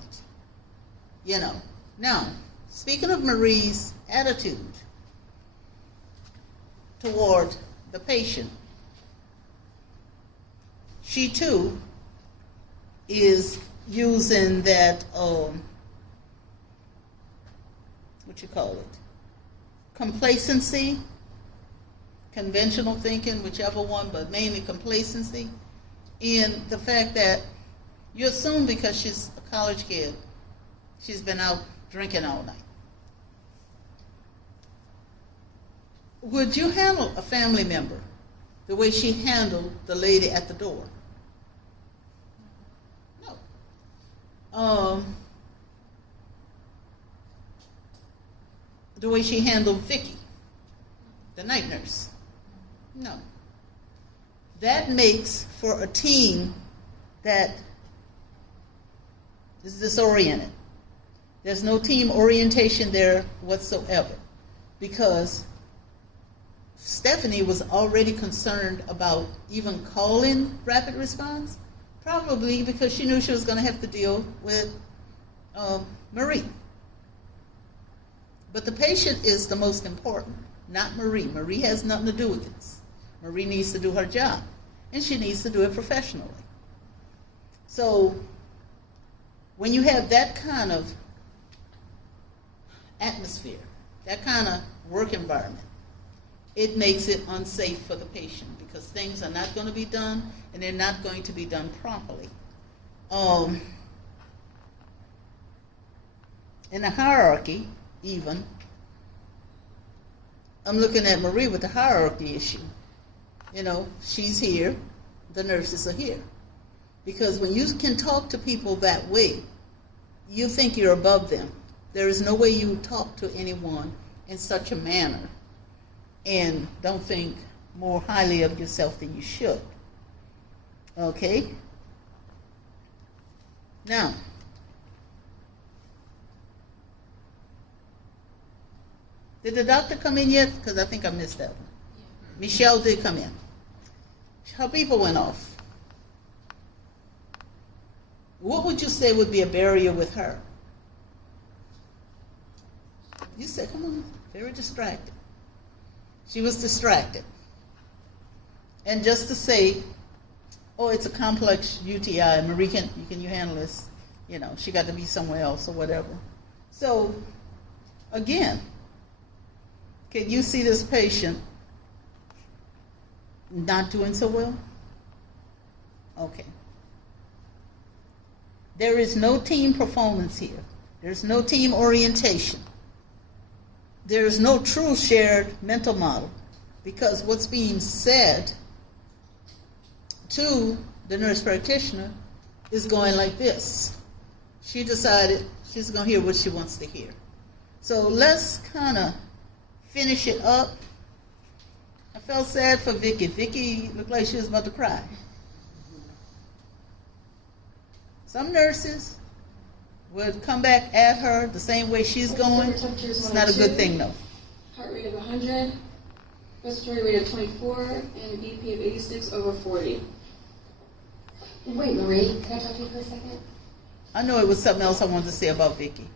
Now, speaking of Marie's attitude toward the patient, she too is using that, complacency, conventional thinking, whichever one, but mainly complacency, in the fact that you assume because she's a college kid, she's been out drinking all night. Would you handle a family member the way she handled the lady at the door? No. The way she handled Vicky, the night nurse? No. That makes for a team that is disoriented. There's no team orientation there whatsoever, because Stephanie was already concerned about even calling rapid response, probably because she knew she was going to have to deal with Marie. But the patient is the most important, not Marie. Marie has nothing to do with this. Marie needs to do her job, and she needs to do it professionally. So when you have that kind of atmosphere, that kind of work environment, it makes it unsafe for the patient, because things are not going to be done, and they're not going to be done properly. In the hierarchy, even, I'm looking at Marie with the hierarchy issue. You know, she's here, the nurses are here. Because when you can talk to people that way, you think you're above them. There is no way you talk to anyone in such a manner and don't think more highly of yourself than you should. Okay? Now, did the doctor come in yet? Because I think I missed that one. Michelle did come in. Her people went off. What would you say would be a barrier with her? You said, come on, very distracted. She was distracted. And just to say, oh, it's a complex UTI, Marie, can you handle this? You know, she got to be somewhere else or whatever. So, again, can you see this patient not doing so well? Okay. There is no team performance here. There's no team orientation. There is no true shared mental model, because what's being said to the nurse practitioner is going like this. She decided she's going to hear what she wants to hear. So let's kind of finish it up. I felt sad for Vicky. Vicky looked like she was about to cry. Some nurses would come back at her the same way she's going. It's not a good thing, though. Heart rate of 100, respiratory rate of 24, and a BP of 86 over 40. Wait, Marie, can I talk to you for a second? I know it was something else I wanted to say about Vicky.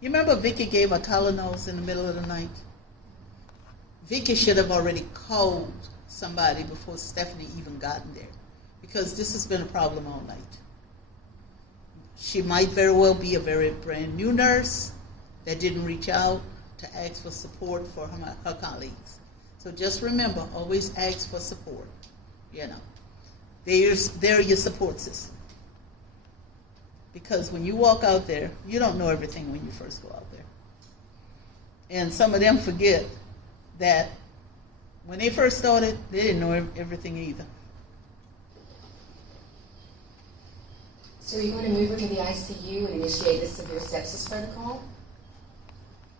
You remember Vicky gave her Tylenols in the middle of the night? Vicky should have already called somebody before Stephanie even gotten there, because this has been a problem all night. She might very well be a very brand new nurse that didn't reach out to ask for support for her colleagues. So just remember, always ask for support. You know, they're your support system. Because when you walk out there, you don't know everything when you first go out there. And some of them forget that when they first started, they didn't know everything either. So are you going to move her to the ICU and initiate the severe sepsis protocol?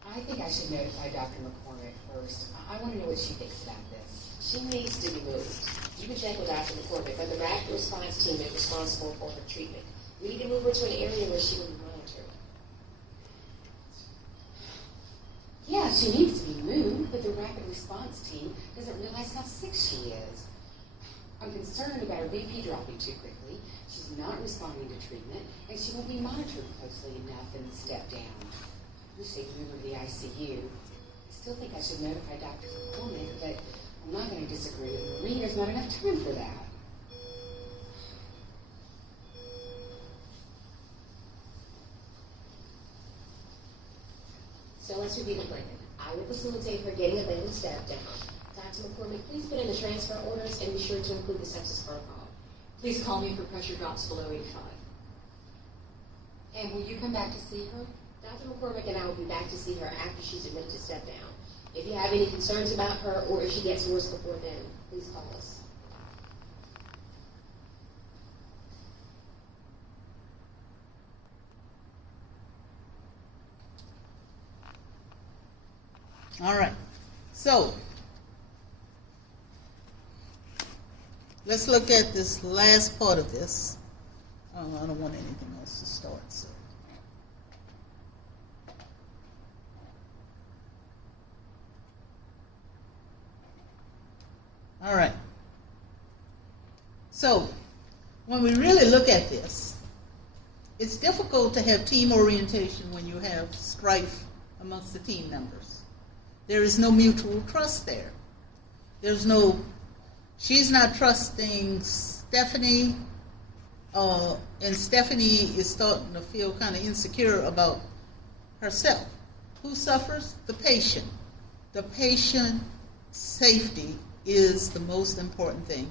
I think I should notify Dr. McCormick first. I want to know what she thinks about this. She needs to be moved. You can check with Dr. McCormick, but the rapid response team is responsible for her treatment. We need to move her to an area where she will be monitored. Yeah, she needs to be moved, but the rapid response team doesn't realize how sick she is. I'm concerned about her BP dropping too quickly. She's not responding to treatment, and she won't be monitored closely enough in the step down. You say move her to the ICU. I still think I should notify Dr. McCormick, but I'm not going to disagree with Marie. There's not enough time for that. So let's review the plan. I will facilitate her getting a bed and step down. Dr. McCormick, please put in the transfer orders and be sure to include the sepsis protocol. Please call me if her pressure drops below 85. And will you come back to see her? Dr. McCormick and I will be back to see her after she's admitted to step down. If you have any concerns about her or if she gets worse before then, please call us. All right. So, let's look at this last part of this. Oh, I don't want anything else to start. So. All right. So, when we really look at this, it's difficult to have team orientation when you have strife amongst the team members. There is no mutual trust there. She's not trusting Stephanie, and Stephanie is starting to feel kind of insecure about herself. Who suffers? The patient. The patient safety is the most important thing.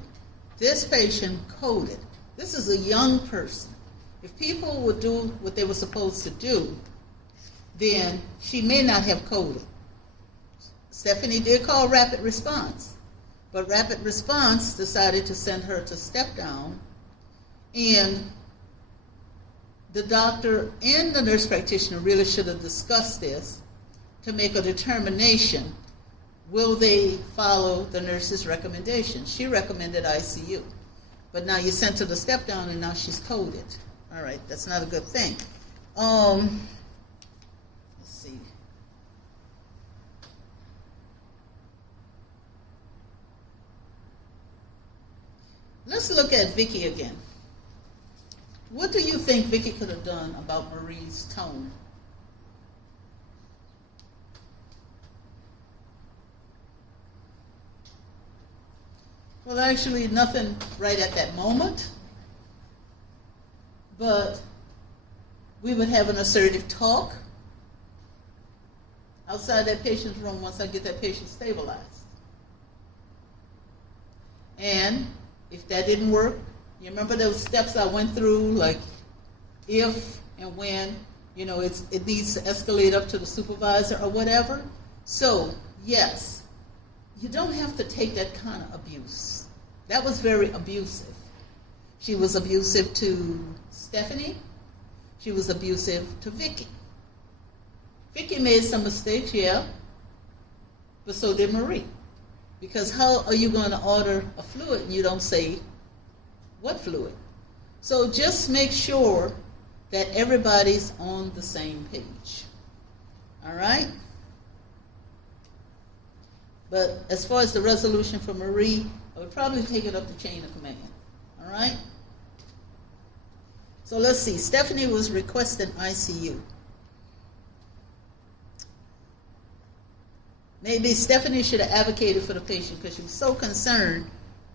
This patient coded. This is a young person. If people would do what they were supposed to do, then she may not have coded. Stephanie did call rapid response, but rapid response decided to send her to step down, and the doctor and the nurse practitioner really should have discussed this to make a determination. Will they follow the nurse's recommendation? She recommended ICU, but now you sent her to step down and now she's coded. All right, that's not a good thing. Let's see. Let's look at Vicky again. What do you think Vicky could have done about Marie's tone? Well, actually, nothing right at that moment. But we would have an assertive talk outside that patient's room once I get that patient stabilized. And if that didn't work, you remember those steps I went through, like if and when, it needs to escalate up to the supervisor or whatever. So, yes, you don't have to take that kind of abuse. That was very abusive. She was abusive to Stephanie. She was abusive to Vicky. Vicky made some mistakes, yeah, but so did Marie. Because how are you going to order a fluid and you don't say what fluid? So just make sure that everybody's on the same page. All right? But as far as the resolution for Marie, I would probably take it up the chain of command. All right? So let's see. Stephanie was requesting ICU. Maybe Stephanie should have advocated for the patient because she was so concerned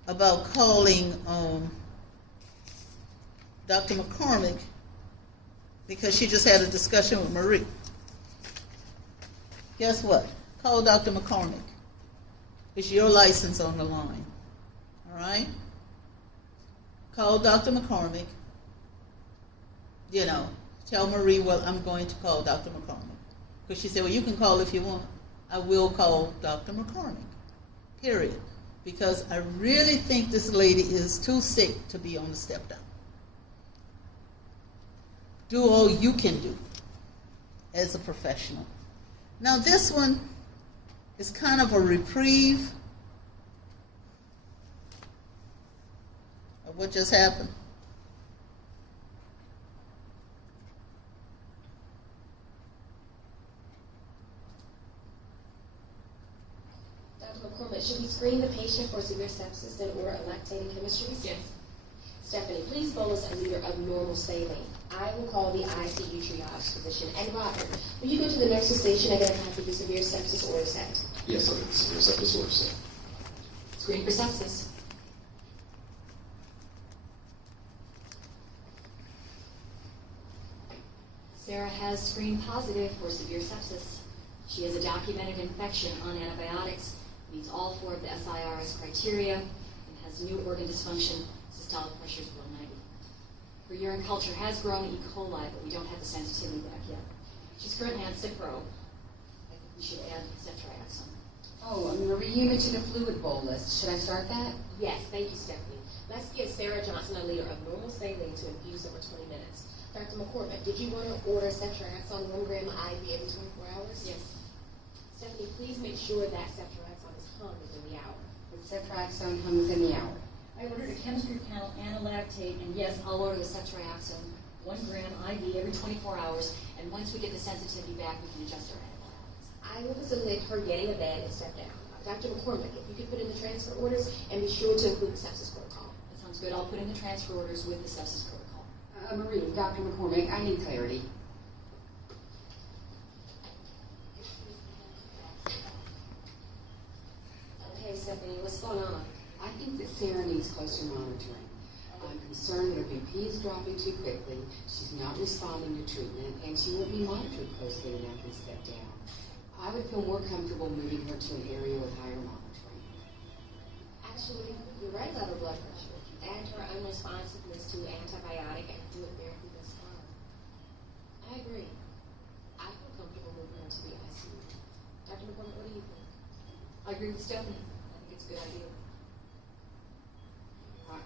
about calling Dr. McCormick because she just had a discussion with Marie. Guess what? Call Dr. McCormick. It's your license on the line. All right? Call Dr. McCormick. Tell Marie, well, I'm going to call Dr. McCormick. Because she said, well, you can call if you want. I will call Dr. McCormick, period. Because I really think this lady is too sick to be on the step down. Do all you can do as a professional. Now this one is kind of a reprieve of what just happened. McCormick, should we screen the patient for severe sepsis and or lactating chemistries? Yes. Stephanie, please bolus a liter of normal saline. I will call the ICU triage physician. And Robert, will you go to the nurse's station and get a copy of the severe sepsis order set? Yes, I'll get the severe sepsis order set. Screen for sepsis. Sarah has screened positive for severe sepsis. She has a documented infection on antibiotics, meets all 4 of the SIRS criteria, and has new organ dysfunction, systolic pressure is below 90. Her urine culture has grown E. coli, but we don't have the sensitivity back yet. She's currently on Cipro. I think we should add ceftriaxone. Oh, Marie, you mentioned a fluid bolus. Should I start that? Yes, thank you, Stephanie. Let's give Sarah Johnson a liter of normal saline to infuse over 20 minutes. Dr. McCormick, did you want to order ceftriaxone 1 gram IV every 24 hours? Yes. Stephanie, please make sure that ceftriaxone is hung within the hour. The ceftriaxone hung within the hour. I ordered a chemistry panel and a lactate, and yes, I'll order the ceftriaxone 1 gram IV every 24 hours, and once we get the sensitivity back, we can adjust our antibiotics. I will facilitate her getting a bed and step down. Dr. McCormick, if you could put in the transfer orders and be sure to include the sepsis protocol. That sounds good. I'll put in the transfer orders with the sepsis protocol. Marie, Dr. McCormick, I need clarity. Okay, Stephanie, what's going on? I think that Sarah needs closer monitoring. I'm concerned that her BP is dropping too quickly, she's not responding to treatment, and she won't be monitored closely enough and step down. I would feel more comfortable moving her to an area with higher monitoring. Actually, your regular blood pressure and her unresponsiveness to antibiotic and fluid therapy thus far. I agree. I feel comfortable moving her to the ICU. Dr. McCormick, what do you think? I agree with Stephanie. I think it's a good idea.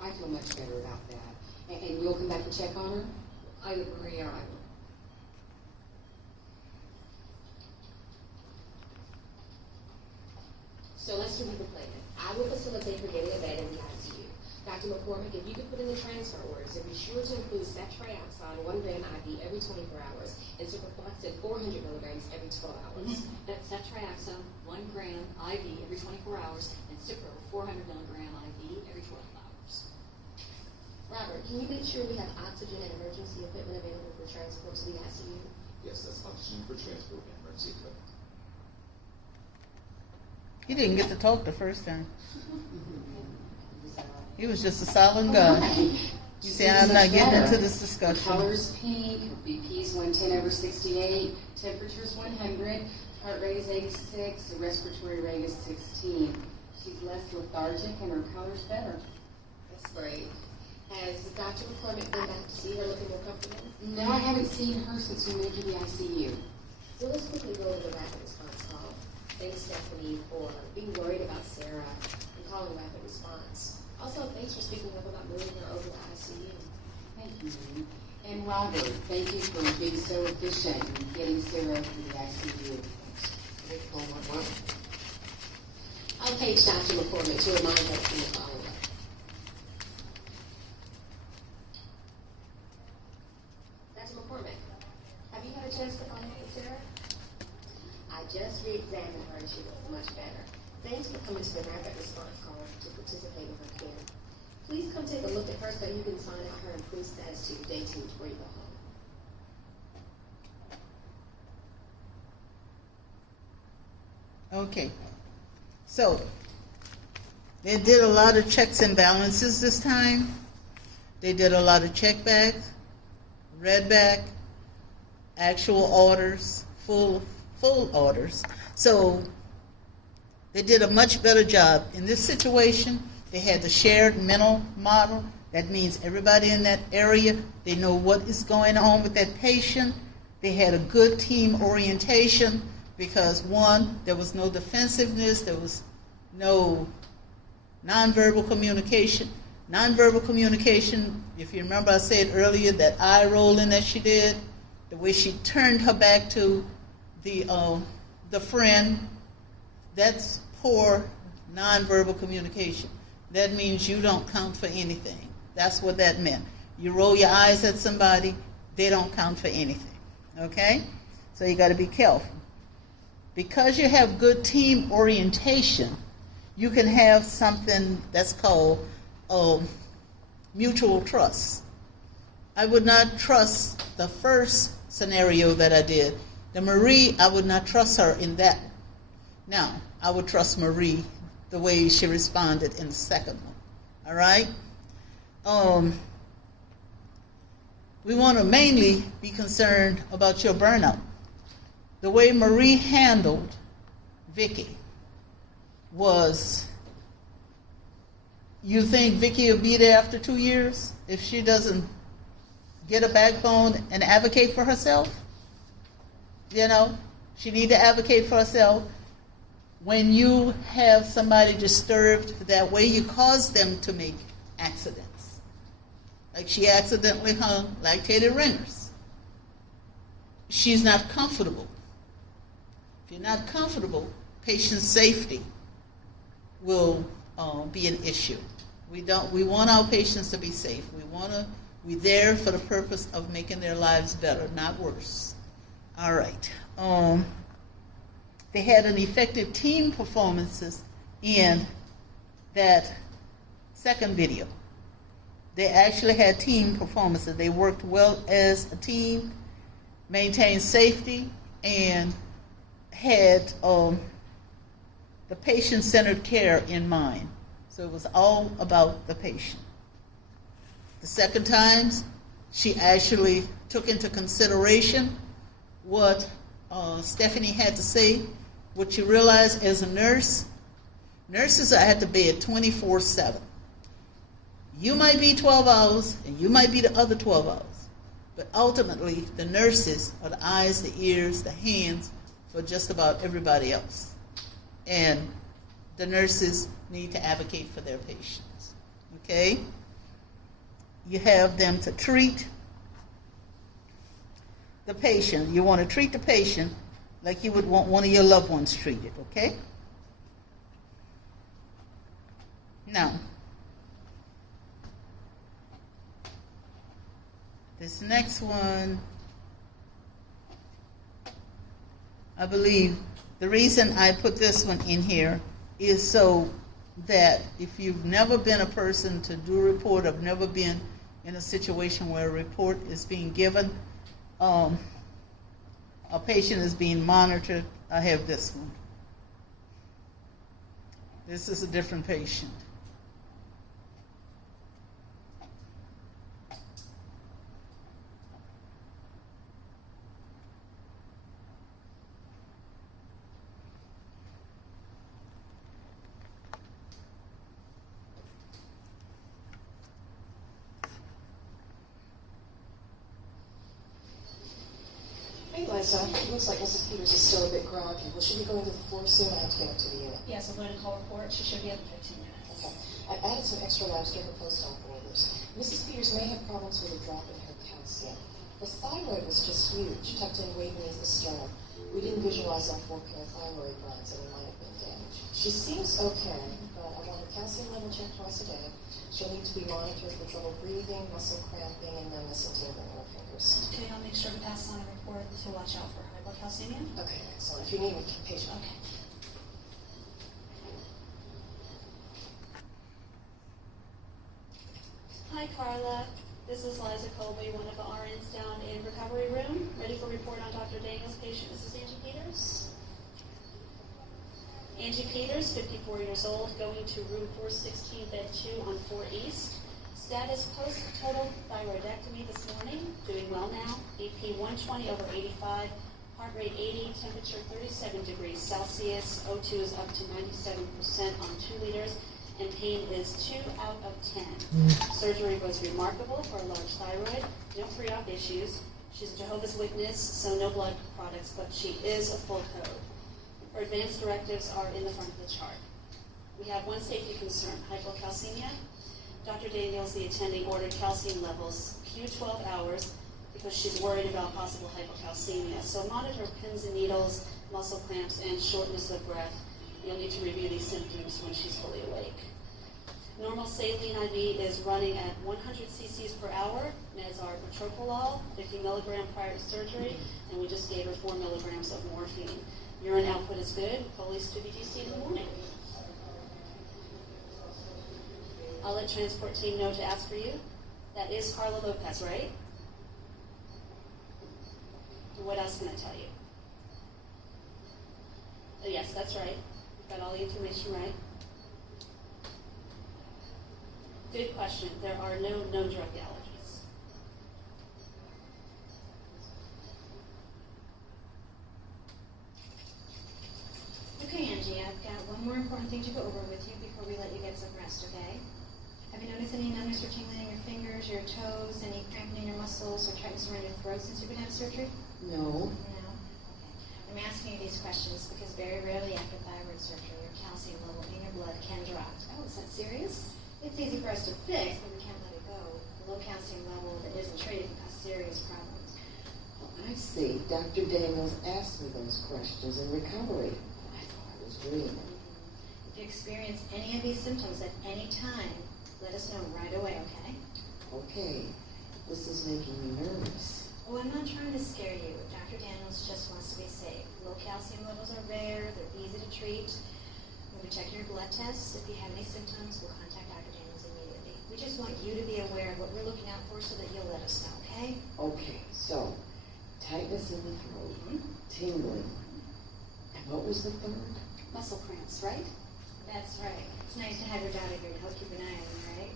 I feel much better about that. And you'll come back and check on her? Either Maria or I will. So let's review the plan. I will facilitate her getting a bed in the ICU. Dr. McCormick, if you could put in the transfer orders and be sure to include ceftriaxone 1 gram IV every 24 hours and ciprofloxacin 400 milligrams every 12 hours. That's ceftriaxone 1 gram IV every 24 hours and Cipro 400 milligram IV every 12 hours. Robert, can you make sure we have oxygen and emergency equipment available for transport to the ICU? Yes, that's oxygen for transport and emergency equipment. He didn't get to talk the first time. He was just a silent guy. You say, I'm not getting into this discussion. Her color's pink, her BP's 110/68, temperature's 100, heart rate is 86, the respiratory rate is 16. She's less lethargic and her color's better. That's great. Has Dr. McCormick been back to see her looking more comfortable? No, I haven't seen her since we moved to the ICU. So let's quickly go over the rapid response call. Thanks, Stephanie, for being worried about Sarah and calling rapid response. Also, thanks for speaking up about moving her over to ICU. Thank you, Marie. And Robert, thank you for being so efficient in getting Sarah to the ICU. I'll page Dr. McCormick to remind her from the follow-up. Dr. McCormick, have you had a chance to follow up with Sarah? I just re-examined her and she looks much better. Thanks for coming to the rapid response call to participate in her care. Please come take a look at her so you can sign out her improved status to your day team before you go home. Okay. So, they did a lot of checks and balances this time. They did a lot of check backs, read back, actual orders, full orders. So, they did a much better job. In this situation, they had the shared mental model. That means everybody in that area, they know what is going on with that patient. They had a good team orientation because, one, there was no defensiveness, there was no nonverbal communication. Nonverbal communication, if you remember I said earlier, that eye rolling that she did, the way she turned her back to the friend, that's poor nonverbal communication. That means you don't count for anything. That's what that meant. You roll your eyes at somebody, they don't count for anything. Okay? So you got to be careful. Because you have good team orientation, you can have something that's called mutual trust. I would not trust the first scenario that I did. The Marie, I would not trust her in that. Now, I would trust Marie the way she responded in the second one. All right? We want to mainly be concerned about your burnout. The way Marie handled Vicky was, you think Vicky will be there after 2 years if she doesn't get a backbone and advocate for herself? You know, she need to advocate for herself. When you have somebody disturbed that way, you cause them to make accidents. Like she accidentally hung lactated ringers. She's not comfortable. If you're not comfortable, patient safety will be an issue. We want our patients to be safe. We're there for the purpose of making their lives better, not worse. All right. They had an effective team performances in that second video. They actually had team performances. They worked well as a team, maintained safety, and had the patient-centered care in mind. So it was all about the patient. The second times, she actually took into consideration what Stephanie had to say. What you realize as a nurse, nurses are at the bed 24/7. You might be 12 hours, and you might be the other 12 hours. But ultimately, the nurses are the eyes, the ears, the hands for just about everybody else. And the nurses need to advocate for their patients. Okay? You have them to treat the patient. You want to treat the patient like you would want one of your loved ones treated, okay? Now, this next one, I believe the reason I put this one in here is so that if you've never been a person to do a report, I've never been in a situation where a report is being given, a patient is being monitored, I have this one. This is a different patient. Hey, Liza. It looks like Mrs. Peters is still a bit groggy. Will she be going to the floor soon? I have to get up to the unit. Yes, I'm going to call report. She should be up in 15 minutes. Okay. I've added some extra labs to her post-op orders. Mrs. Peters may have problems with a drop in her calcium. The thyroid was just huge, tucked in way beneath the sternum. We didn't visualize our 4-pair thyroid glands, and it might have been damaged. She seems okay, but I want her calcium level checked twice a day. She'll need to be monitored for trouble breathing, muscle cramping, and numbness and tingling in her fingers. Okay, I'll make sure to pass on a report to watch out for hypocalcemia. Okay, excellent. If you need me, patient. Okay. Hi, Carla. This is Liza Colby, one of the RNs down in recovery room. Ready for report on Dr. Daniel's patient, Mrs. Angie Peters? Angie Peters, 54 years old, going to room 416, bed 2 on 4 East. Status post-total thyroidectomy this morning. Doing well now. BP 120 over 85. Heart rate 80. Temperature 37 degrees Celsius. O2 is up to 97% on 2 liters. And pain is 2 out of 10. Surgery was remarkable for a large thyroid. No pre-op issues. She's a Jehovah's Witness, so no blood products, but she is a full code. Her advanced directives are in the front of the chart. We have one safety concern, hypocalcemia. Dr. Daniels, the attending, ordered calcium levels Q12 hours because she's worried about possible hypocalcemia. So monitor pins and needles, muscle cramps, and shortness of breath. You'll need to review these symptoms when she's fully awake. Normal saline IV is running at 100 cc's per hour. Meds are metoprolol, 50 milligram prior to surgery, and we just gave her 4 milligrams of morphine. Urine output is good. Foley's to be DC in the morning. I'll let transport team know to ask for you. That is Carla Lopez, right? What else can I tell you? Oh, yes, that's right. You've got all the information right. Good question. There are no known drug allergies. Okay, Angie, I've got one more important thing to go over with you before we let you get some rest, okay? Have you noticed any numbness or tingling in your fingers, your toes, any cramping in your muscles, or tightness around your throat since you've been out of surgery? No. No? Okay. I'm asking you these questions because very rarely after thyroid surgery, your calcium level in your blood can drop. Oh, is that serious? It's easy for us to fix, but we can't let it go. The low calcium level that isn't treated can cause serious problems. Well, I see. Dr. Daniels asked me those questions in recovery. I thought I was dreaming. If you experience any of these symptoms at any time, let us know right away, okay? Okay. This is making me nervous. Oh, I'm not trying to scare you. Dr. Daniels just wants to be safe. Low calcium levels are rare. They're easy to treat. We'll be checking your blood tests. If you have any symptoms, we'll contact Dr. Daniels immediately. We just want you to be aware of what we're looking out for so that you'll let us know, okay? Okay, so tightness in the throat, tingling, and what was the third? Muscle cramps, right? That's right. It's nice to have your daughter here to help keep an eye on you, right?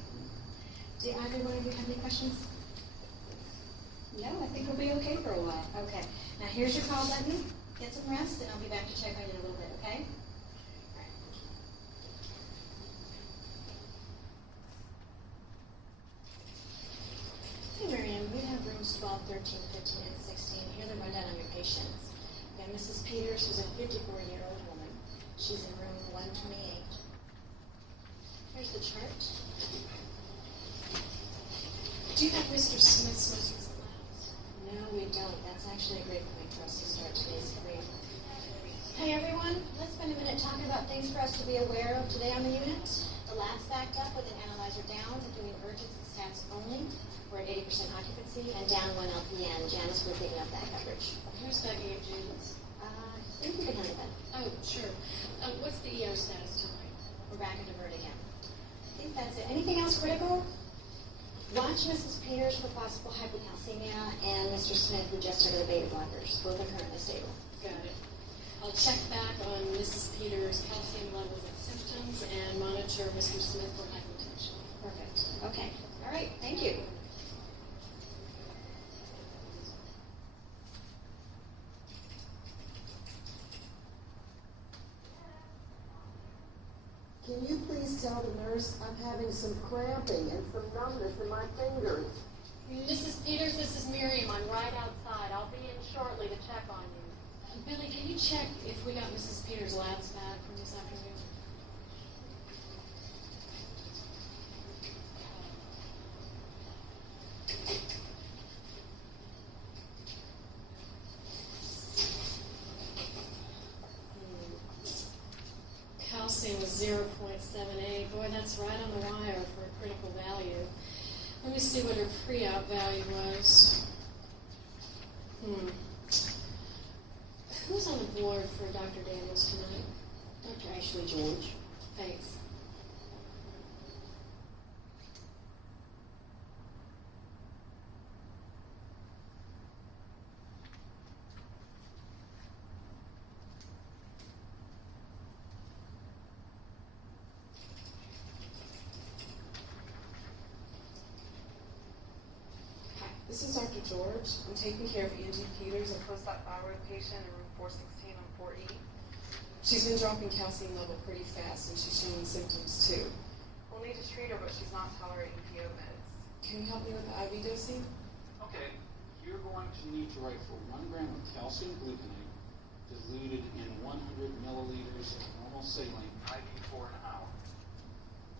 Do either one of you have any questions? No, I think we'll be okay for a while. Okay. Now here's your call button. Get some rest, and I'll be back to check on you in a little bit, okay? Hey, Miriam, we have rooms 12, 13, 15, and 16. Here are the rundown on your patients. We have Mrs. Peters, who's a 54-year-old woman. She's in room 128. Here's the chart. Do you have Mr. Smith's most recent labs? No, we don't. That's actually a great point for us to start today's screen. Hey, everyone. Let's spend a minute talking about things for us to be aware of today on the unit. The lab's backed up with an analyzer down, doing urgent stats only. We're at 80% occupancy and down 1 LPN. Janice, we're picking up that coverage. Who's that you, Janice? I think we can handle that. Oh, sure. What's the ER status tonight? We're back at divert again. I think that's it. Anything else critical? Watch Mrs. Peters for possible hypocalcemia and Mr. Smith, who just started the beta blockers. Both are currently stable. Got it. I'll check back on Mrs. Peters' calcium levels and symptoms and monitor Mr. Smith for hypertension. Perfect. Okay. All right. Thank you. Can you please tell the nurse I'm having some cramping and some numbness in my fingers? Mrs. Peters, this is Miriam. I'm right outside. I'll be in shortly to check on you. Billy, can you check if we got Mrs. Peters' labs back from this afternoon? Calcium was 0.78. Boy, that's right on the wire for a critical value. Let me see what her pre-op value was. Who's on the board for Dr. Daniels tonight? Dr. Ashley George. Thanks. This is Dr. George. I'm taking care of Angie Peters, a post-op thyroid patient in room 416 on 4E. She's been dropping calcium level pretty fast, and she's showing symptoms too. We'll need to treat her, but she's not tolerating PO meds. Can you help me with the IV dosing? Okay, you're going to need to write for 1 gram of calcium gluconate diluted in 100 milliliters of normal saline, IV for an hour.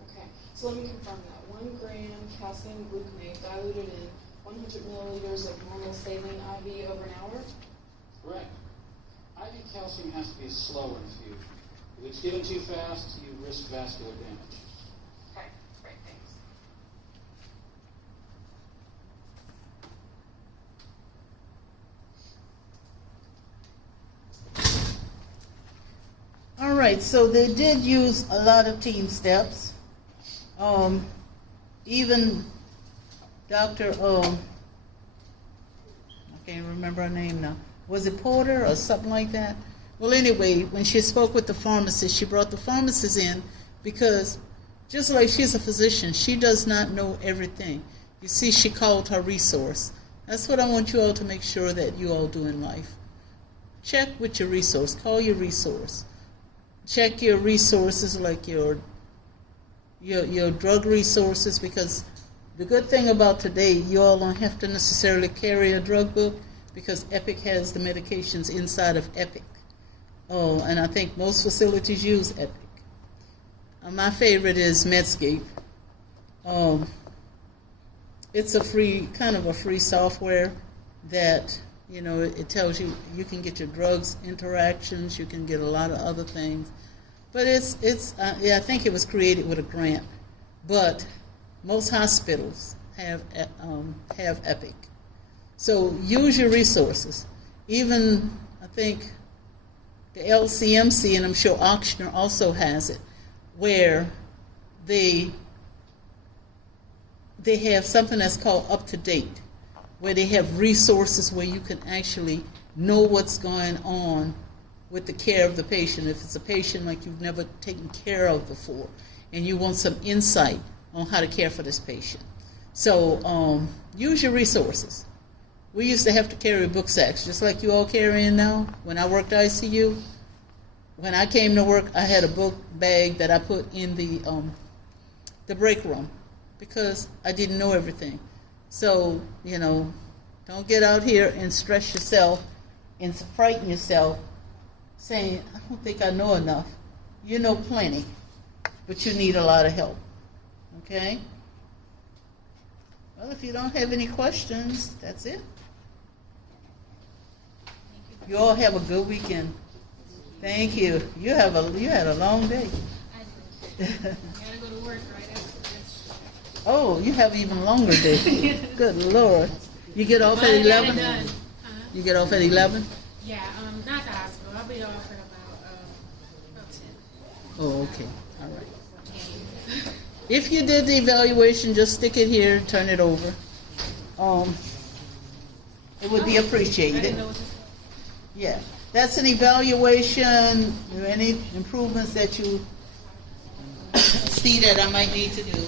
Okay, so let me confirm that. 1 gram calcium gluconate diluted in 100 milliliters of normal saline IV over an hour? Correct. IV calcium has to be a slower infusion. If it's given too fast, you risk vascular damage. Okay, great, thanks. All right, so they did use a lot of team steps. Even Dr. I can't remember her name now. Was it Porter or something like that? Well, anyway, when she spoke with the pharmacist, she brought the pharmacist in because just like she's a physician, she does not know everything. You see, she called her resource. That's what I want you all to make sure that you all do in life. Check with your resource. Call your resource. Check your resources like your drug resources, because the good thing about today, you all don't have to necessarily carry a drug book because Epic has the medications inside of Epic. Oh, and I think most facilities use Epic. My favorite is Medscape. It's a free, kind of a free software that, you know, it tells you you can get your drugs interactions, you can get a lot of other things. But I think it was created with a grant. But most hospitals have Epic. So use your resources. Even, I think, the LCMC, and I'm sure Auctioner also has it, where they have something that's called Up to Date, where they have resources where you can actually know what's going on with the care of the patient. If it's a patient like you've never taken care of before, and you want some insight on how to care for this patient. So use your resources. We used to have to carry book sacks, just like you all carrying now. When I worked ICU, when I came to work, I had a book bag that I put in the break room because I didn't know everything. So, you know, don't get out here and stress yourself and frighten yourself saying, I don't think I know enough. You know plenty, but you need a lot of help. Okay? Well, if you don't have any questions, that's it. You all have a good weekend. Thank you. You had a long day. I gotta go to work right after this. Oh, you have an even longer day. Good Lord. You get off at 11? You get off at 11? Yeah, not the hospital. I'll be off at about 10. Oh, okay. All right. If you did the evaluation, just stick it here, turn it over. It would be appreciated. Yeah. That's an evaluation. Any improvements that you see that I might need to do.